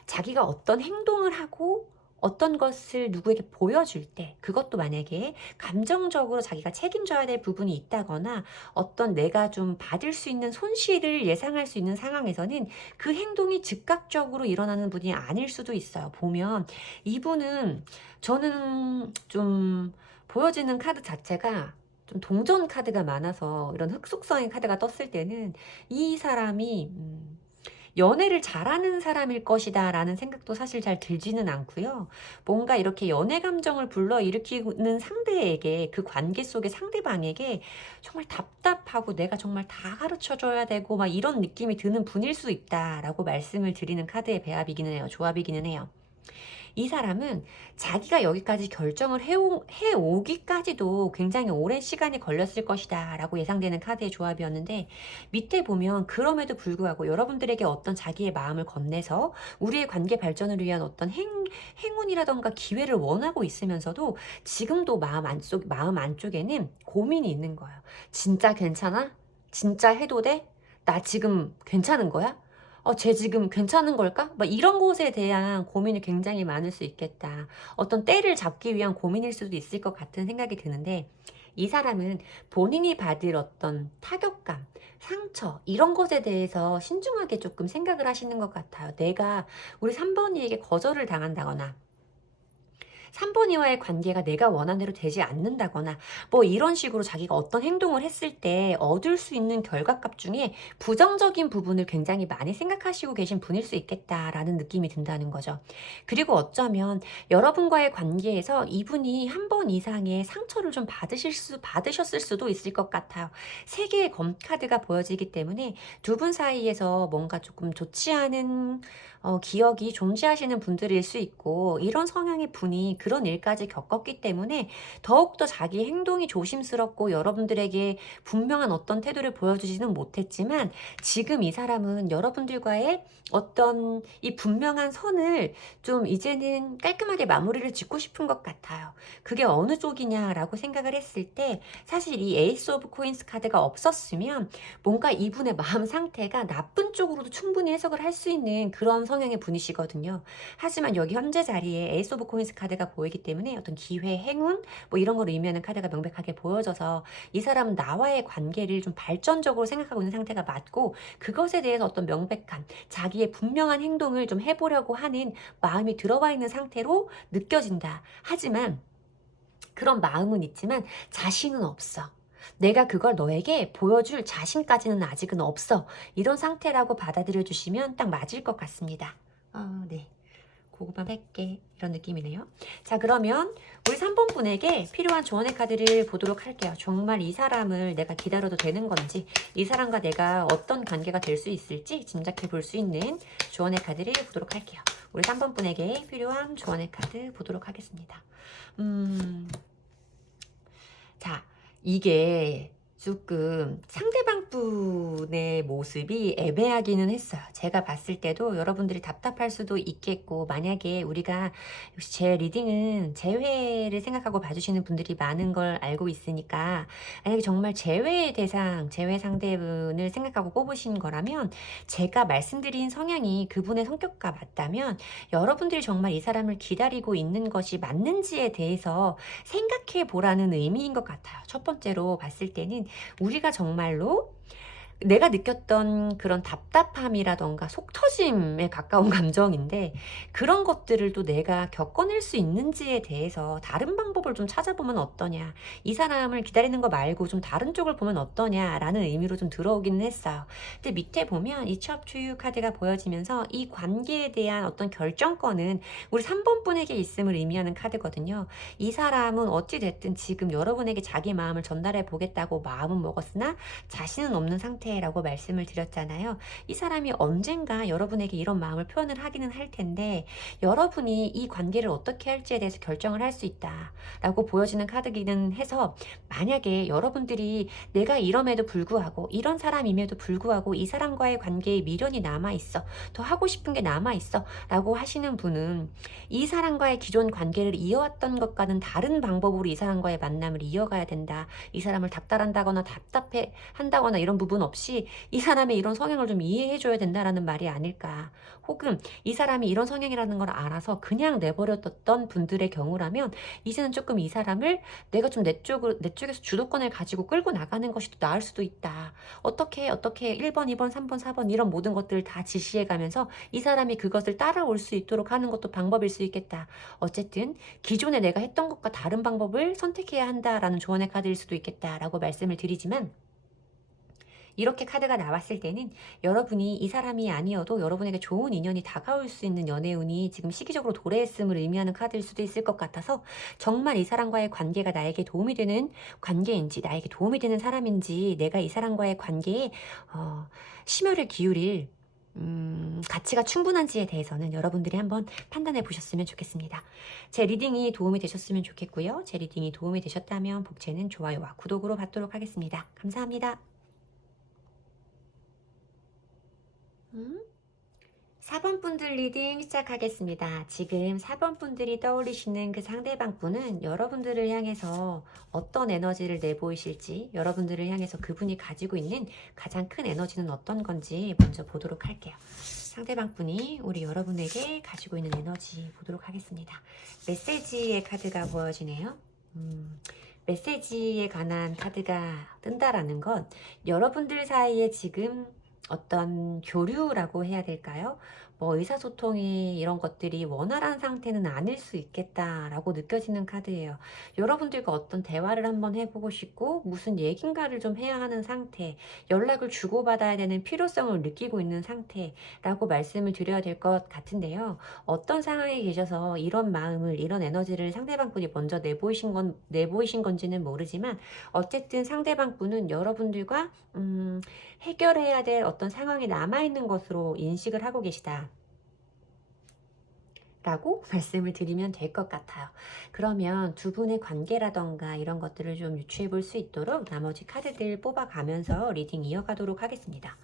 자기가 어떤 행동을 하고 어떤 것을 누구에게 보여줄 때 그것도 만약에 감정적으로 자기가 책임져야 될 부분이 있다거나 어떤 내가 좀 받을 수 있는 손실을 예상할 수 있는 상황에서는 그 행동이 즉각적으로 일어나는 분이 아닐 수도 있어요. 보면 이분은 저는 좀 보여지는 카드 자체가 좀 동전 카드가 많아서 이런 흑속성의 카드가 떴을 때는 이 사람이 연애를 잘하는 사람일 것이다 라는 생각도 사실 잘 들지는 않고요. 뭔가 이렇게 연애 감정을 불러일으키는 상대에게 그 관계 속의 상대방에게 정말 답답하고 내가 정말 다 가르쳐줘야 되고 막 이런 느낌이 드는 분일 수 있다라고 말씀을 드리는 카드의 배합이기는 해요. 조합이기는 해요. 이 사람은 자기가 여기까지 결정을 해오기까지도 굉장히 오랜 시간이 걸렸을 것이다 라고 예상되는 카드의 조합이었는데 밑에 보면 그럼에도 불구하고 여러분들에게 어떤 자기의 마음을 건네서 우리의 관계 발전을 위한 어떤 행운이라던가 기회를 원하고 있으면서도 지금도 마음 안쪽에는 고민이 있는 거예요. 진짜 괜찮아? 진짜 해도 돼? 나 지금 괜찮은 거야? 쟤 지금 괜찮은 걸까? 막 이런 것에 대한 고민이 굉장히 많을 수 있겠다. 어떤 때를 잡기 위한 고민일 수도 있을 것 같은 생각이 드는데 이 사람은 본인이 받을 어떤 타격감, 상처 이런 것에 대해서 신중하게 조금 생각을 하시는 것 같아요. 내가 우리 3번이에게 거절을 당한다거나 3번이와의 관계가 내가 원하는 대로 되지 않는다거나 뭐 이런 식으로 자기가 어떤 행동을 했을 때 얻을 수 있는 결과값 중에 부정적인 부분을 굉장히 많이 생각하시고 계신 분일 수 있겠다라는 느낌이 든다는 거죠. 그리고 어쩌면 여러분과의 관계에서 이분이 한 번 이상의 상처를 좀 받으셨을 수도 있을 것 같아요. 3개의 검카드가 보여지기 때문에 두 분 사이에서 뭔가 조금 좋지 않은 기억이 존재하시는 분들일 수 있고 이런 성향의 분이 그런 일까지 겪었기 때문에 더욱더 자기 행동이 조심스럽고 여러분들에게 분명한 어떤 태도를 보여주지는 못했지만 지금 이 사람은 여러분들과의 어떤 이 분명한 선을 좀 이제는 깔끔하게 마무리를 짓고 싶은 것 같아요. 그게 어느 쪽이냐라고 생각을 했을 때 사실 이 에이스 오브 코인스 카드가 없었으면 뭔가 이분의 마음 상태가 나쁜 쪽으로도 충분히 해석을 할 수 있는 그런 성향의 분이시거든요. 하지만 여기 현재 자리에 에이스 오브 코인스 카드가 보이기 때문에 어떤 기회, 행운 뭐 이런 걸 의미하는 카드가 명백하게 보여져서 이 사람은 나와의 관계를 좀 발전적으로 생각하고 있는 상태가 맞고 그것에 대해서 어떤 명백한 자기의 분명한 행동을 좀 해보려고 하는 마음이 들어와 있는 상태로 느껴진다. 하지만 그런 마음은 있지만 자신은 없어. 내가 그걸 너에게 보여줄 자신까지는 아직은 없어. 이런 상태라고 받아들여 주시면 딱 맞을 것 같습니다. 네. 그거만 할게. 이런 느낌이네요. 자, 그러면 우리 3번 분에게 필요한 조언의 카드를 보도록 할게요. 정말 이 사람을 내가 기다려도 되는 건지, 이 사람과 내가 어떤 관계가 될 수 있을지 짐작해 볼 수 있는 조언의 카드를 보도록 할게요. 우리 3번 분에게 필요한 조언의 카드 보도록 하겠습니다. 자, 이게 조금 상대방 분의 모습이 애매하기는 했어요. 제가 봤을 때도 여러분들이 답답할 수도 있겠고 만약에 우리가 역시 제 리딩은 재회를 생각하고 봐주시는 분들이 많은 걸 알고 있으니까 만약에 정말 재회의 대상, 재회 상대분을 생각하고 뽑으신 거라면 제가 말씀드린 성향이 그분의 성격과 맞다면 여러분들이 정말 이 사람을 기다리고 있는 것이 맞는지에 대해서 생각해 보라는 의미인 것 같아요. 첫 번째로 봤을 때는 우리가 정말로 내가 느꼈던 그런 답답함이라던가 속 터짐에 가까운 감정인데 그런 것들을 또 내가 겪어낼 수 있는지에 대해서 다른 방법을 좀 찾아보면 어떠냐, 이 사람을 기다리는 거 말고 좀 다른 쪽을 보면 어떠냐라는 의미로 좀 들어오기는 했어요. 근데 밑에 보면 이 취업 주유 카드가 보여지면서 이 관계에 대한 어떤 결정권은 우리 3번 분에게 있음을 의미하는 카드거든요. 이 사람은 어찌됐든 지금 여러분에게 자기 마음을 전달해 보겠다고 마음은 먹었으나 자신은 없는 상태 라고 말씀을 드렸잖아요. 이 사람이 언젠가 여러분에게 이런 마음을 표현을 하기는 할 텐데 여러분이 이 관계를 어떻게 할지에 대해서 결정을 할 수 있다. 라고 보여지는 카드기는 해서, 만약에 여러분들이 내가 이럼에도 불구하고, 이런 사람임에도 불구하고 이 사람과의 관계에 미련이 남아있어, 더 하고 싶은 게 남아있어 라고 하시는 분은, 이 사람과의 기존 관계를 이어왔던 것과는 다른 방법으로 이 사람과의 만남을 이어가야 된다. 이 사람을 닥달한다거나 답답해 한다거나 이런 부분 없이 이 사람의 이런 성향을 좀 이해해줘야 된다라는 말이 아닐까. 혹은 이 사람이 이런 성향이라는 걸 알아서 그냥 내버려뒀던 분들의 경우라면, 이제는 조금 이 사람을 내가 좀 내 쪽에서 주도권을 가지고 끌고 나가는 것이 더 나을 수도 있다. 어떻게 1번, 2번, 3번, 4번 이런 모든 것들을 다 지시해가면서 이 사람이 그것을 따라올 수 있도록 하는 것도 방법일 수 있겠다. 어쨌든 기존에 내가 했던 것과 다른 방법을 선택해야 한다라는 조언의 카드일 수도 있겠다라고 말씀을 드리지만, 이렇게 카드가 나왔을 때는 여러분이 이 사람이 아니어도 여러분에게 좋은 인연이 다가올 수 있는 연애운이 지금 시기적으로 도래했음을 의미하는 카드일 수도 있을 것 같아서, 정말 이 사람과의 관계가 나에게 도움이 되는 관계인지, 나에게 도움이 되는 사람인지, 내가 이 사람과의 관계에 심혈을 기울일 가치가 충분한지에 대해서는 여러분들이 한번 판단해 보셨으면 좋겠습니다. 제 리딩이 도움이 되셨으면 좋겠고요. 제 리딩이 도움이 되셨다면 복채는 좋아요와 구독으로 받도록 하겠습니다. 감사합니다. 4번 분들 리딩 시작하겠습니다. 지금 4번 분들이 떠올리시는 그 상대방 분은 여러분들을 향해서 어떤 에너지를 내보이실지, 여러분들을 향해서 그분이 가지고 있는 가장 큰 에너지는 어떤 건지 먼저 보도록 할게요. 상대방 분이 우리 여러분에게 가지고 있는 에너지 보도록 하겠습니다. 메시지의 카드가 보여지네요. 메시지에 관한 카드가 뜬다라는 건 여러분들 사이에 지금 어떤 교류라고 해야 될까요? 뭐 의사소통이 이런 것들이 원활한 상태는 아닐 수 있겠다라고 느껴지는 카드예요. 여러분들과 어떤 대화를 한번 해보고 싶고 무슨 얘긴가를 좀 해야 하는 상태, 연락을 주고받아야 되는 필요성을 느끼고 있는 상태라고 말씀을 드려야 될 것 같은데요. 어떤 상황에 계셔서 이런 마음을, 이런 에너지를 상대방 분이 먼저 내보이신 건지는 모르지만, 어쨌든 상대방 분은 여러분들과 해결해야 될 어떤 상황이 남아있는 것으로 인식을 하고 계시다 라고 말씀을 드리면 될 것 같아요. 그러면 두 분의 관계라던가 이런 것들을 좀 유추해 볼 수 있도록 나머지 카드들 뽑아가면서 리딩 이어가도록 하겠습니다.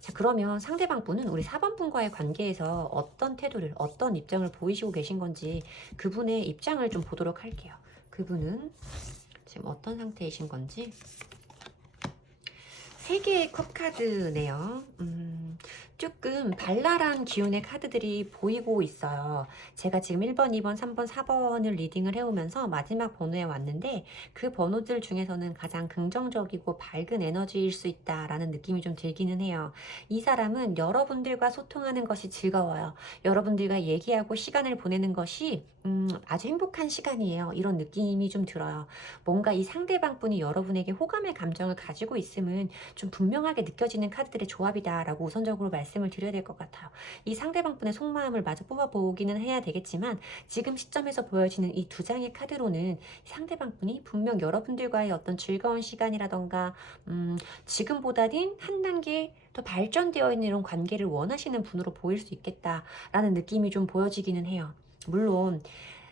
자, 그러면 상대방 분은 우리 4번 분과의 관계에서 어떤 태도를, 어떤 입장을 보이시고 계신 건지 그분의 입장을 좀 보도록 할게요. 그분은 지금 어떤 상태이신 건지. 3개의 컵 카드네요. 조금 발랄한 기운의 카드들이 보이고 있어요. 제가 지금 1번, 2번, 3번, 4번을 리딩을 해오면서 마지막 번호에 왔는데, 그 번호들 중에서는 가장 긍정적이고 밝은 에너지일 수 있다라는 느낌이 좀 들기는 해요. 이 사람은 여러분들과 소통하는 것이 즐거워요. 여러분들과 얘기하고 시간을 보내는 것이 아주 행복한 시간이에요. 이런 느낌이 좀 들어요. 뭔가 이 상대방 분이 여러분에게 호감의 감정을 가지고 있음은 좀 분명하게 느껴지는 카드들의 조합이다라고 우선적으로 말씀을 드려야 될 것 같아요. 이 상대방 분의 속마음을 마저 뽑아보기는 해야 되겠지만, 지금 시점에서 보여지는 이 2장의 카드로는 상대방 분이 분명 여러분들과의 어떤 즐거운 시간이라던가 지금보다는 한 단계 더 발전되어 있는 이런 관계를 원하시는 분으로 보일 수 있겠다라는 느낌이 좀 보여지기는 해요. 물론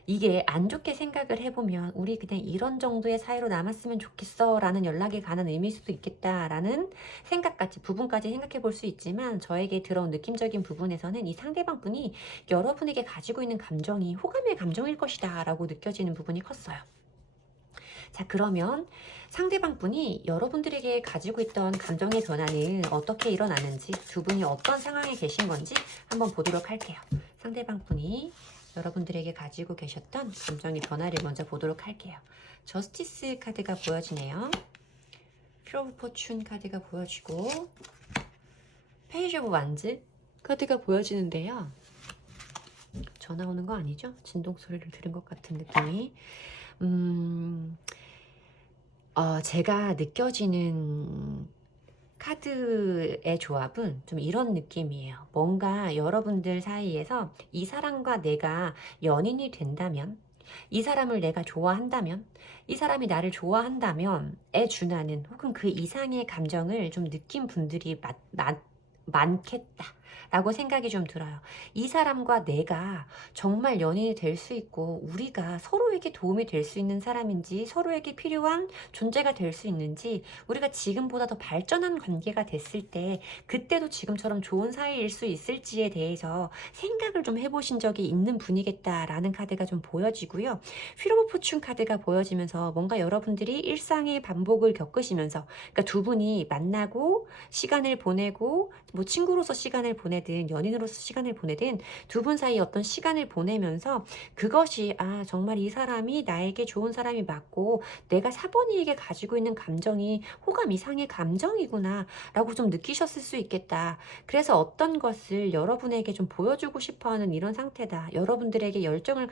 이게 안 좋게 생각을 해보면 우리 그냥 이런 정도의 사이로 남았으면 좋겠어 라는 연락에 관한 의미일 수도 있겠다라는 부분까지 생각해 볼 수 있지만, 저에게 들어온 느낌적인 부분에서는 이 상대방 분이 여러분에게 가지고 있는 감정이 호감의 감정일 것이다 라고 느껴지는 부분이 컸어요. 자, 그러면 상대방 분이 여러분들에게 가지고 있던 감정의 변화는 어떻게 일어나는지, 두 분이 어떤 상황에 계신 건지 한번 보도록 할게요. 상대방 분이 여러분들에게 가지고 계셨던 감정의 변화를 먼저 보도록 할게요. 저스티스 카드가 보여지네요. 힐 오브 포춘 카드가 보여지고, 페이지 오브 완즈 카드가 보여지는데요. 전화 오는 거 아니죠? 진동 소리를 들은 것 같은 느낌이. 제가 느껴지는 카드의 조합은 좀 이런 느낌이에요. 뭔가 여러분들 사이에서 이 사람과 내가 연인이 된다면, 이 사람을 내가 좋아한다면, 이 사람이 나를 좋아한다면에 준하는, 혹은 그 이상의 감정을 좀 느낀 분들이 많겠다 라고 생각이 좀 들어요. 이 사람과 내가 정말 연인이 될 수 있고 우리가 서로에게 도움이 될 수 있는 사람인지 서로에게 필요한 존재가 될 수 있는지 우리가 지금보다 더 발전한 관계가 됐을 때 그때도 지금처럼 좋은 사이일 수 있을지에 대해서 생각을 좀 해보신 적이 있는 분이겠다라는 카드가 좀 보여지고요. 휠 오브 포춘 카드가 보여지면서 뭔가 여러분들이 일상의 반복을 겪으시면서 그러니까 두 분이 만나고 시간을 보내고 뭐 친구로서 시간을 보내든 연인으로서 시간을 보내든 두 분 사이 어떤 시간을 보내면서 그것이 아 정말 이 사람이 나에게 좋은 사람이 맞고 내가 사번이에게 가지고 있는 감정이 호감 이상의 감정이구나 라고 좀 느끼셨을 수 있겠다. 그래서 어떤 것을 여러분에게 좀 보여주고 싶어하는 이런 상태다. 여러분들에게 열정을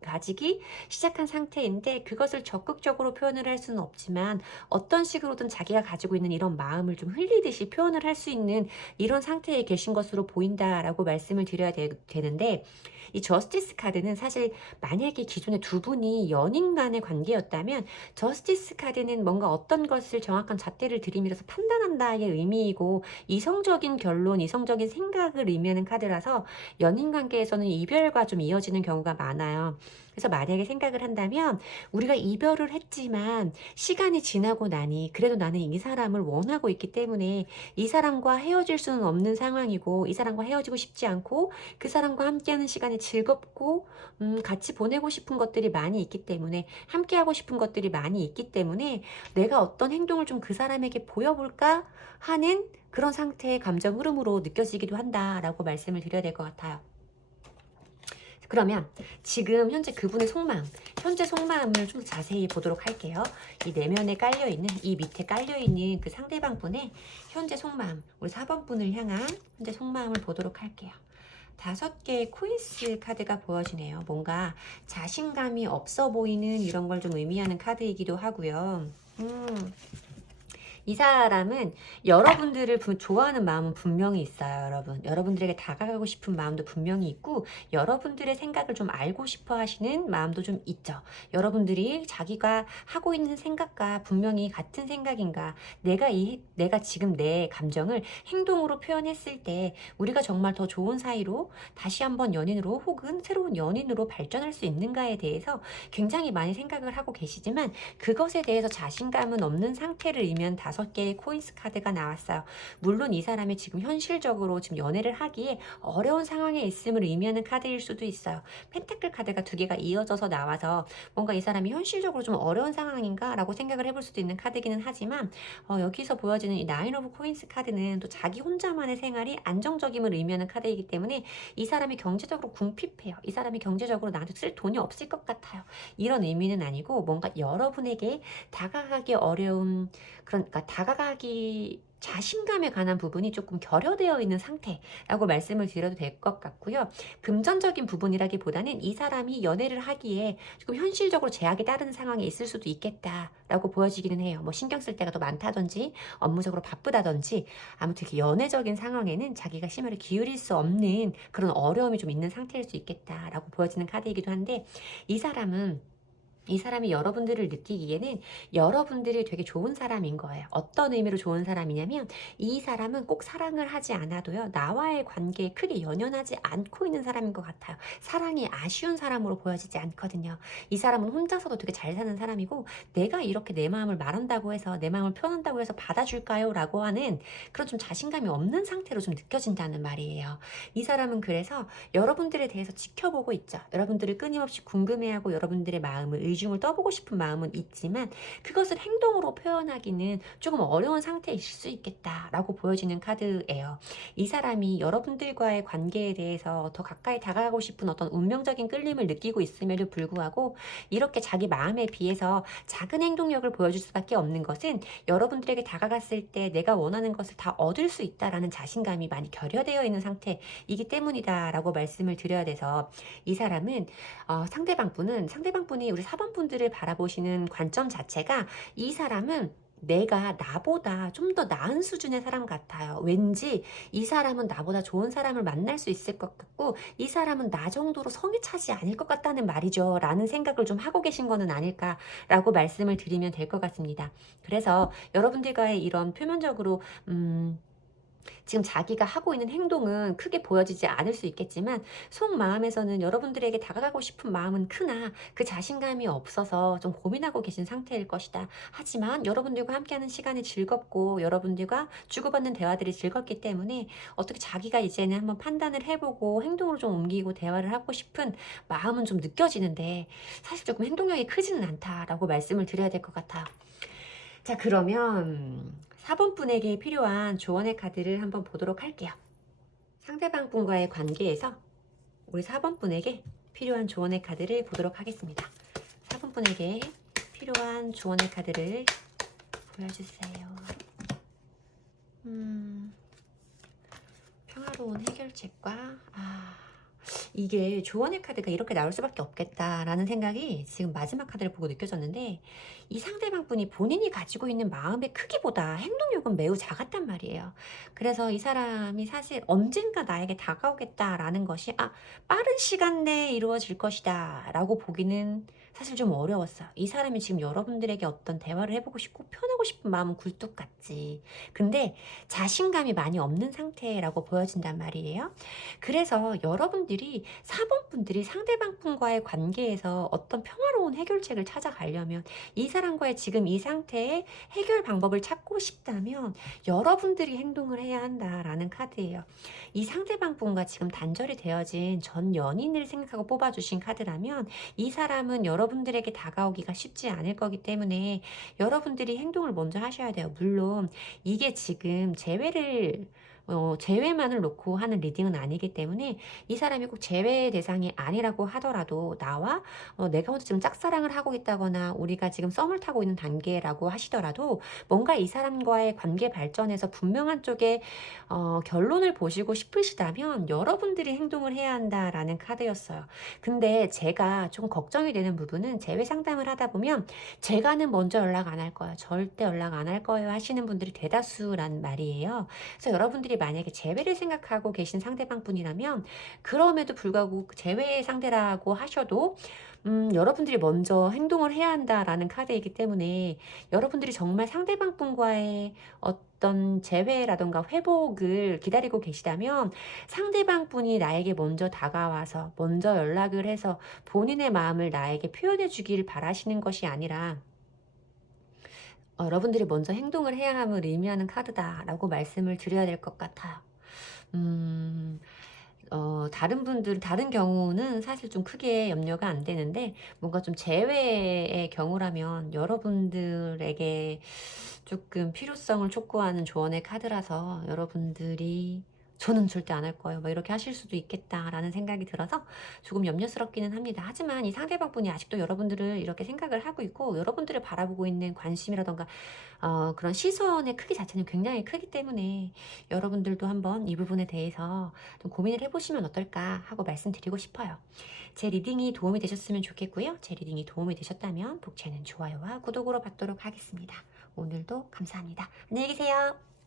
가지기 시작한 상태인데 그것을 적극적으로 표현을 할 수는 없지만 어떤 식으로든 자기가 가지고 있는 이런 마음을 좀 흘리듯이 표현을 할 수 있는 이런 상태에 계신 것으로 보인다라고 말씀을 드려야 되는데 이 저스티스 카드는 사실 만약에 기존에 두 분이 연인 간의 관계였다면 저스티스 카드는 뭔가 어떤 것을 정확한 잣대를 들이밀어서 판단한다의 의미이고 이성적인 결론, 이성적인 생각을 의미하는 카드라서 연인 관계에서는 이별과 좀 이어지는 경우가 많아요. 그래서 만약에 생각을 한다면 우리가 이별을 했지만 시간이 지나고 나니 그래도 나는 이 사람을 원하고 있기 때문에 이 사람과 헤어질 수는 없는 상황이고 이 사람과 헤어지고 싶지 않고 그 사람과 함께하는 시간이 즐겁고 같이 보내고 싶은 것들이 많이 있기 때문에 함께하고 싶은 것들이 많이 있기 때문에 내가 어떤 행동을 좀 그 사람에게 보여볼까 하는 그런 상태의 감정 흐름으로 느껴지기도 한다라고 말씀을 드려야 될 것 같아요. 그러면 지금 현재 그분의 속마음, 현재 속마음을 좀 자세히 보도록 할게요. 이 내면에 깔려있는, 이 밑에 깔려있는 그 상대방 분의 현재 속마음, 우리 4번 분을 향한 현재 속마음을 보도록 할게요. 5개의 코인스 카드가 보여지네요. 뭔가 자신감이 없어 보이는 이런 걸 좀 의미하는 카드이기도 하고요. 이 사람은 여러분들을 좋아하는 마음은 분명히 있어요, 여러분. 여러분들에게 다가가고 싶은 마음도 분명히 있고 여러분들의 생각을 좀 알고 싶어 하시는 마음도 좀 있죠. 여러분들이 자기가 하고 있는 생각과 분명히 같은 생각인가, 내가 지금 내 감정을 행동으로 표현했을 때 우리가 정말 더 좋은 사이로 다시 한번 연인으로 혹은 새로운 연인으로 발전할 수 있는가에 대해서 굉장히 많이 생각을 하고 계시지만 그것에 대해서 자신감은 없는 상태를 의미한 5개의 코인스 카드가 나왔어요. 물론 이 사람이 지금 현실적으로 지금 연애를 하기에 어려운 상황에 있음을 의미하는 카드일 수도 있어요. 펜타클 카드가 2개가 이어져서 나와서 뭔가 이 사람이 현실적으로 좀 어려운 상황인가 라고 생각을 해볼 수도 있는 카드기는 하지만 여기서 보여지는 이 나인 오브 코인스 카드는 또 자기 혼자만의 생활이 안정적임을 의미하는 카드이기 때문에 이 사람이 경제적으로 궁핍해요. 이 사람이 경제적으로 나한테 쓸 돈이 없을 것 같아요. 이런 의미는 아니고 뭔가 여러분에게 다가가기 어려운 그러니까 다가가기 자신감에 관한 부분이 조금 결여되어 있는 상태라고 말씀을 드려도 될 것 같고요. 금전적인 부분이라기보다는 이 사람이 연애를 하기에 조금 현실적으로 제약이 따르는 상황에 있을 수도 있겠다라고 보여지기는 해요. 뭐 신경 쓸 때가 더 많다든지 업무적으로 바쁘다든지 아무튼 이렇게 연애적인 상황에는 자기가 심혈을 기울일 수 없는 그런 어려움이 좀 있는 상태일 수 있겠다라고 보여지는 카드이기도 한데 이 사람이 여러분들을 느끼기에는 여러분들이 되게 좋은 사람인 거예요. 어떤 의미로 좋은 사람이냐면 이 사람은 꼭 사랑을 하지 않아도요. 나와의 관계에 크게 연연하지 않고 있는 사람인 것 같아요. 사랑이 아쉬운 사람으로 보여지지 않거든요. 이 사람은 혼자서도 되게 잘 사는 사람이고 내가 이렇게 내 마음을 말한다고 해서 내 마음을 표현한다고 해서 받아줄까요? 라고 하는 그런 좀 자신감이 없는 상태로 좀 느껴진다는 말이에요. 이 사람은 그래서 여러분들에 대해서 지켜보고 있죠. 여러분들을 끊임없이 궁금해하고 여러분들의 마음을 의중을 떠보고 싶은 마음은 있지만 그것을 행동으로 표현하기는 조금 어려운 상태이실 수 있겠다라고 보여지는 카드예요. 이 사람이 여러분들과의 관계에 대해서 더 가까이 다가가고 싶은 어떤 운명적인 끌림을 느끼고 있음에도 불구하고 이렇게 자기 마음에 비해서 작은 행동력을 보여줄 수밖에 없는 것은 여러분들에게 다가갔을 때 내가 원하는 것을 다 얻을 수 있다라는 자신감이 많이 결여되어 있는 상태이기 때문이다라고 말씀을 드려야 돼서 이 사람은 상대방 분이 우리 4번 분들을 바라보시는 관점 자체가 이 사람은 내가 나보다 좀 더 나은 수준의 사람 같아요. 왠지 이 사람은 나보다 좋은 사람을 만날 수 있을 것 같고 이 사람은 나 정도로 성에 차지 않을 것 같다는 말이죠. 라는 생각을 좀 하고 계신 거는 아닐까라고 말씀을 드리면 될 것 같습니다. 그래서 여러분들과의 이런 표면적으로 지금 자기가 하고 있는 행동은 크게 보여지지 않을 수 있겠지만 속마음에서는 여러분들에게 다가가고 싶은 마음은 크나 그 자신감이 없어서 좀 고민하고 계신 상태일 것이다. 하지만 여러분들과 함께하는 시간이 즐겁고 여러분들과 주고받는 대화들이 즐겁기 때문에 어떻게 자기가 이제는 한번 판단을 해보고 행동으로 좀 옮기고 대화를 하고 싶은 마음은 좀 느껴지는데 사실 조금 행동력이 크지는 않다라고 말씀을 드려야 될 것 같아요. 자, 그러면 4번 분에게 필요한 조언의 카드를 한번 보도록 할게요. 상대방 분과의 관계에서 우리 4번 분에게 필요한 조언의 카드를 보도록 하겠습니다. 4번 분에게 필요한 조언의 카드를 보여주세요. 평화로운 해결책과 이게 조언의 카드가 이렇게 나올 수밖에 없겠다라는 생각이 지금 마지막 카드를 보고 느껴졌는데 이 상대방 분이 본인이 가지고 있는 마음의 크기보다 행동력은 매우 작았단 말이에요. 그래서 이 사람이 사실 언젠가 나에게 다가오겠다라는 것이 빠른 시간 내에 이루어질 것이다 라고 보기는 사실 좀 어려웠어요. 이 사람이 지금 여러분들에게 어떤 대화를 해보고 싶고 표현하고 싶은 마음은 굴뚝 같지. 근데 자신감이 많이 없는 상태라고 보여진단 말이에요. 그래서 여러분들이 4번 분들이 상대방 분과의 관계에서 어떤 평화로운 해결책을 찾아가려면 이 사람과의 지금 이 상태의 해결 방법을 찾고 싶다면 여러분들이 행동을 해야 한다라는 카드예요. 이 상대방 분과 지금 단절이 되어진 전 연인을 생각하고 뽑아주신 카드라면 이 사람은 여러분들에게 다가오기가 쉽지 않을 거기 때문에 여러분들이 행동을 먼저 하셔야 돼요. 물론 이게 지금 제외만을 놓고 하는 리딩은 아니기 때문에 이 사람이 꼭 제외 대상이 아니라고 하더라도 나와 내가 먼저 지금 짝사랑을 하고 있다거나 우리가 지금 썸을 타고 있는 단계라고 하시더라도 뭔가 이 사람과의 관계 발전에서 분명한 쪽에 결론을 보시고 싶으시다면 여러분들이 행동을 해야 한다라는 카드였어요. 근데 제가 좀 걱정이 되는 부분은 제외 상담을 하다 보면 제가는 먼저 연락 안 할 거예요. 절대 연락 안 할 거예요 하시는 분들이 대다수란 말이에요. 그래서 여러분들이 만약에 재회를 생각하고 계신 상대방 분이라면 그럼에도 불구하고 재회의 상대라고 하셔도 여러분들이 먼저 행동을 해야 한다라는 카드이기 때문에 여러분들이 정말 상대방 분과의 어떤 재회라던가 회복을 기다리고 계시다면 상대방 분이 나에게 먼저 다가와서 먼저 연락을 해서 본인의 마음을 나에게 표현해 주길 바라시는 것이 아니라 여러분들이 먼저 행동을 해야 함을 의미하는 카드다라고 말씀을 드려야 될 것 같아요. 음, 다른 경우는 사실 좀 크게 염려가 안 되는데, 뭔가 좀 제외의 경우라면 여러분들에게 조금 필요성을 촉구하는 조언의 카드라서 여러분들이 저는 절대 안 할 거예요. 막 이렇게 하실 수도 있겠다라는 생각이 들어서 조금 염려스럽기는 합니다. 하지만 이 상대방 분이 아직도 여러분들을 이렇게 생각을 하고 있고 여러분들을 바라보고 있는 관심이라던가 그런 시선의 크기 자체는 굉장히 크기 때문에 여러분들도 한번 이 부분에 대해서 좀 고민을 해보시면 어떨까 하고 말씀드리고 싶어요. 제 리딩이 도움이 되셨으면 좋겠고요. 제 리딩이 도움이 되셨다면 복채는 좋아요와 구독으로 받도록 하겠습니다. 오늘도 감사합니다. 안녕히 계세요.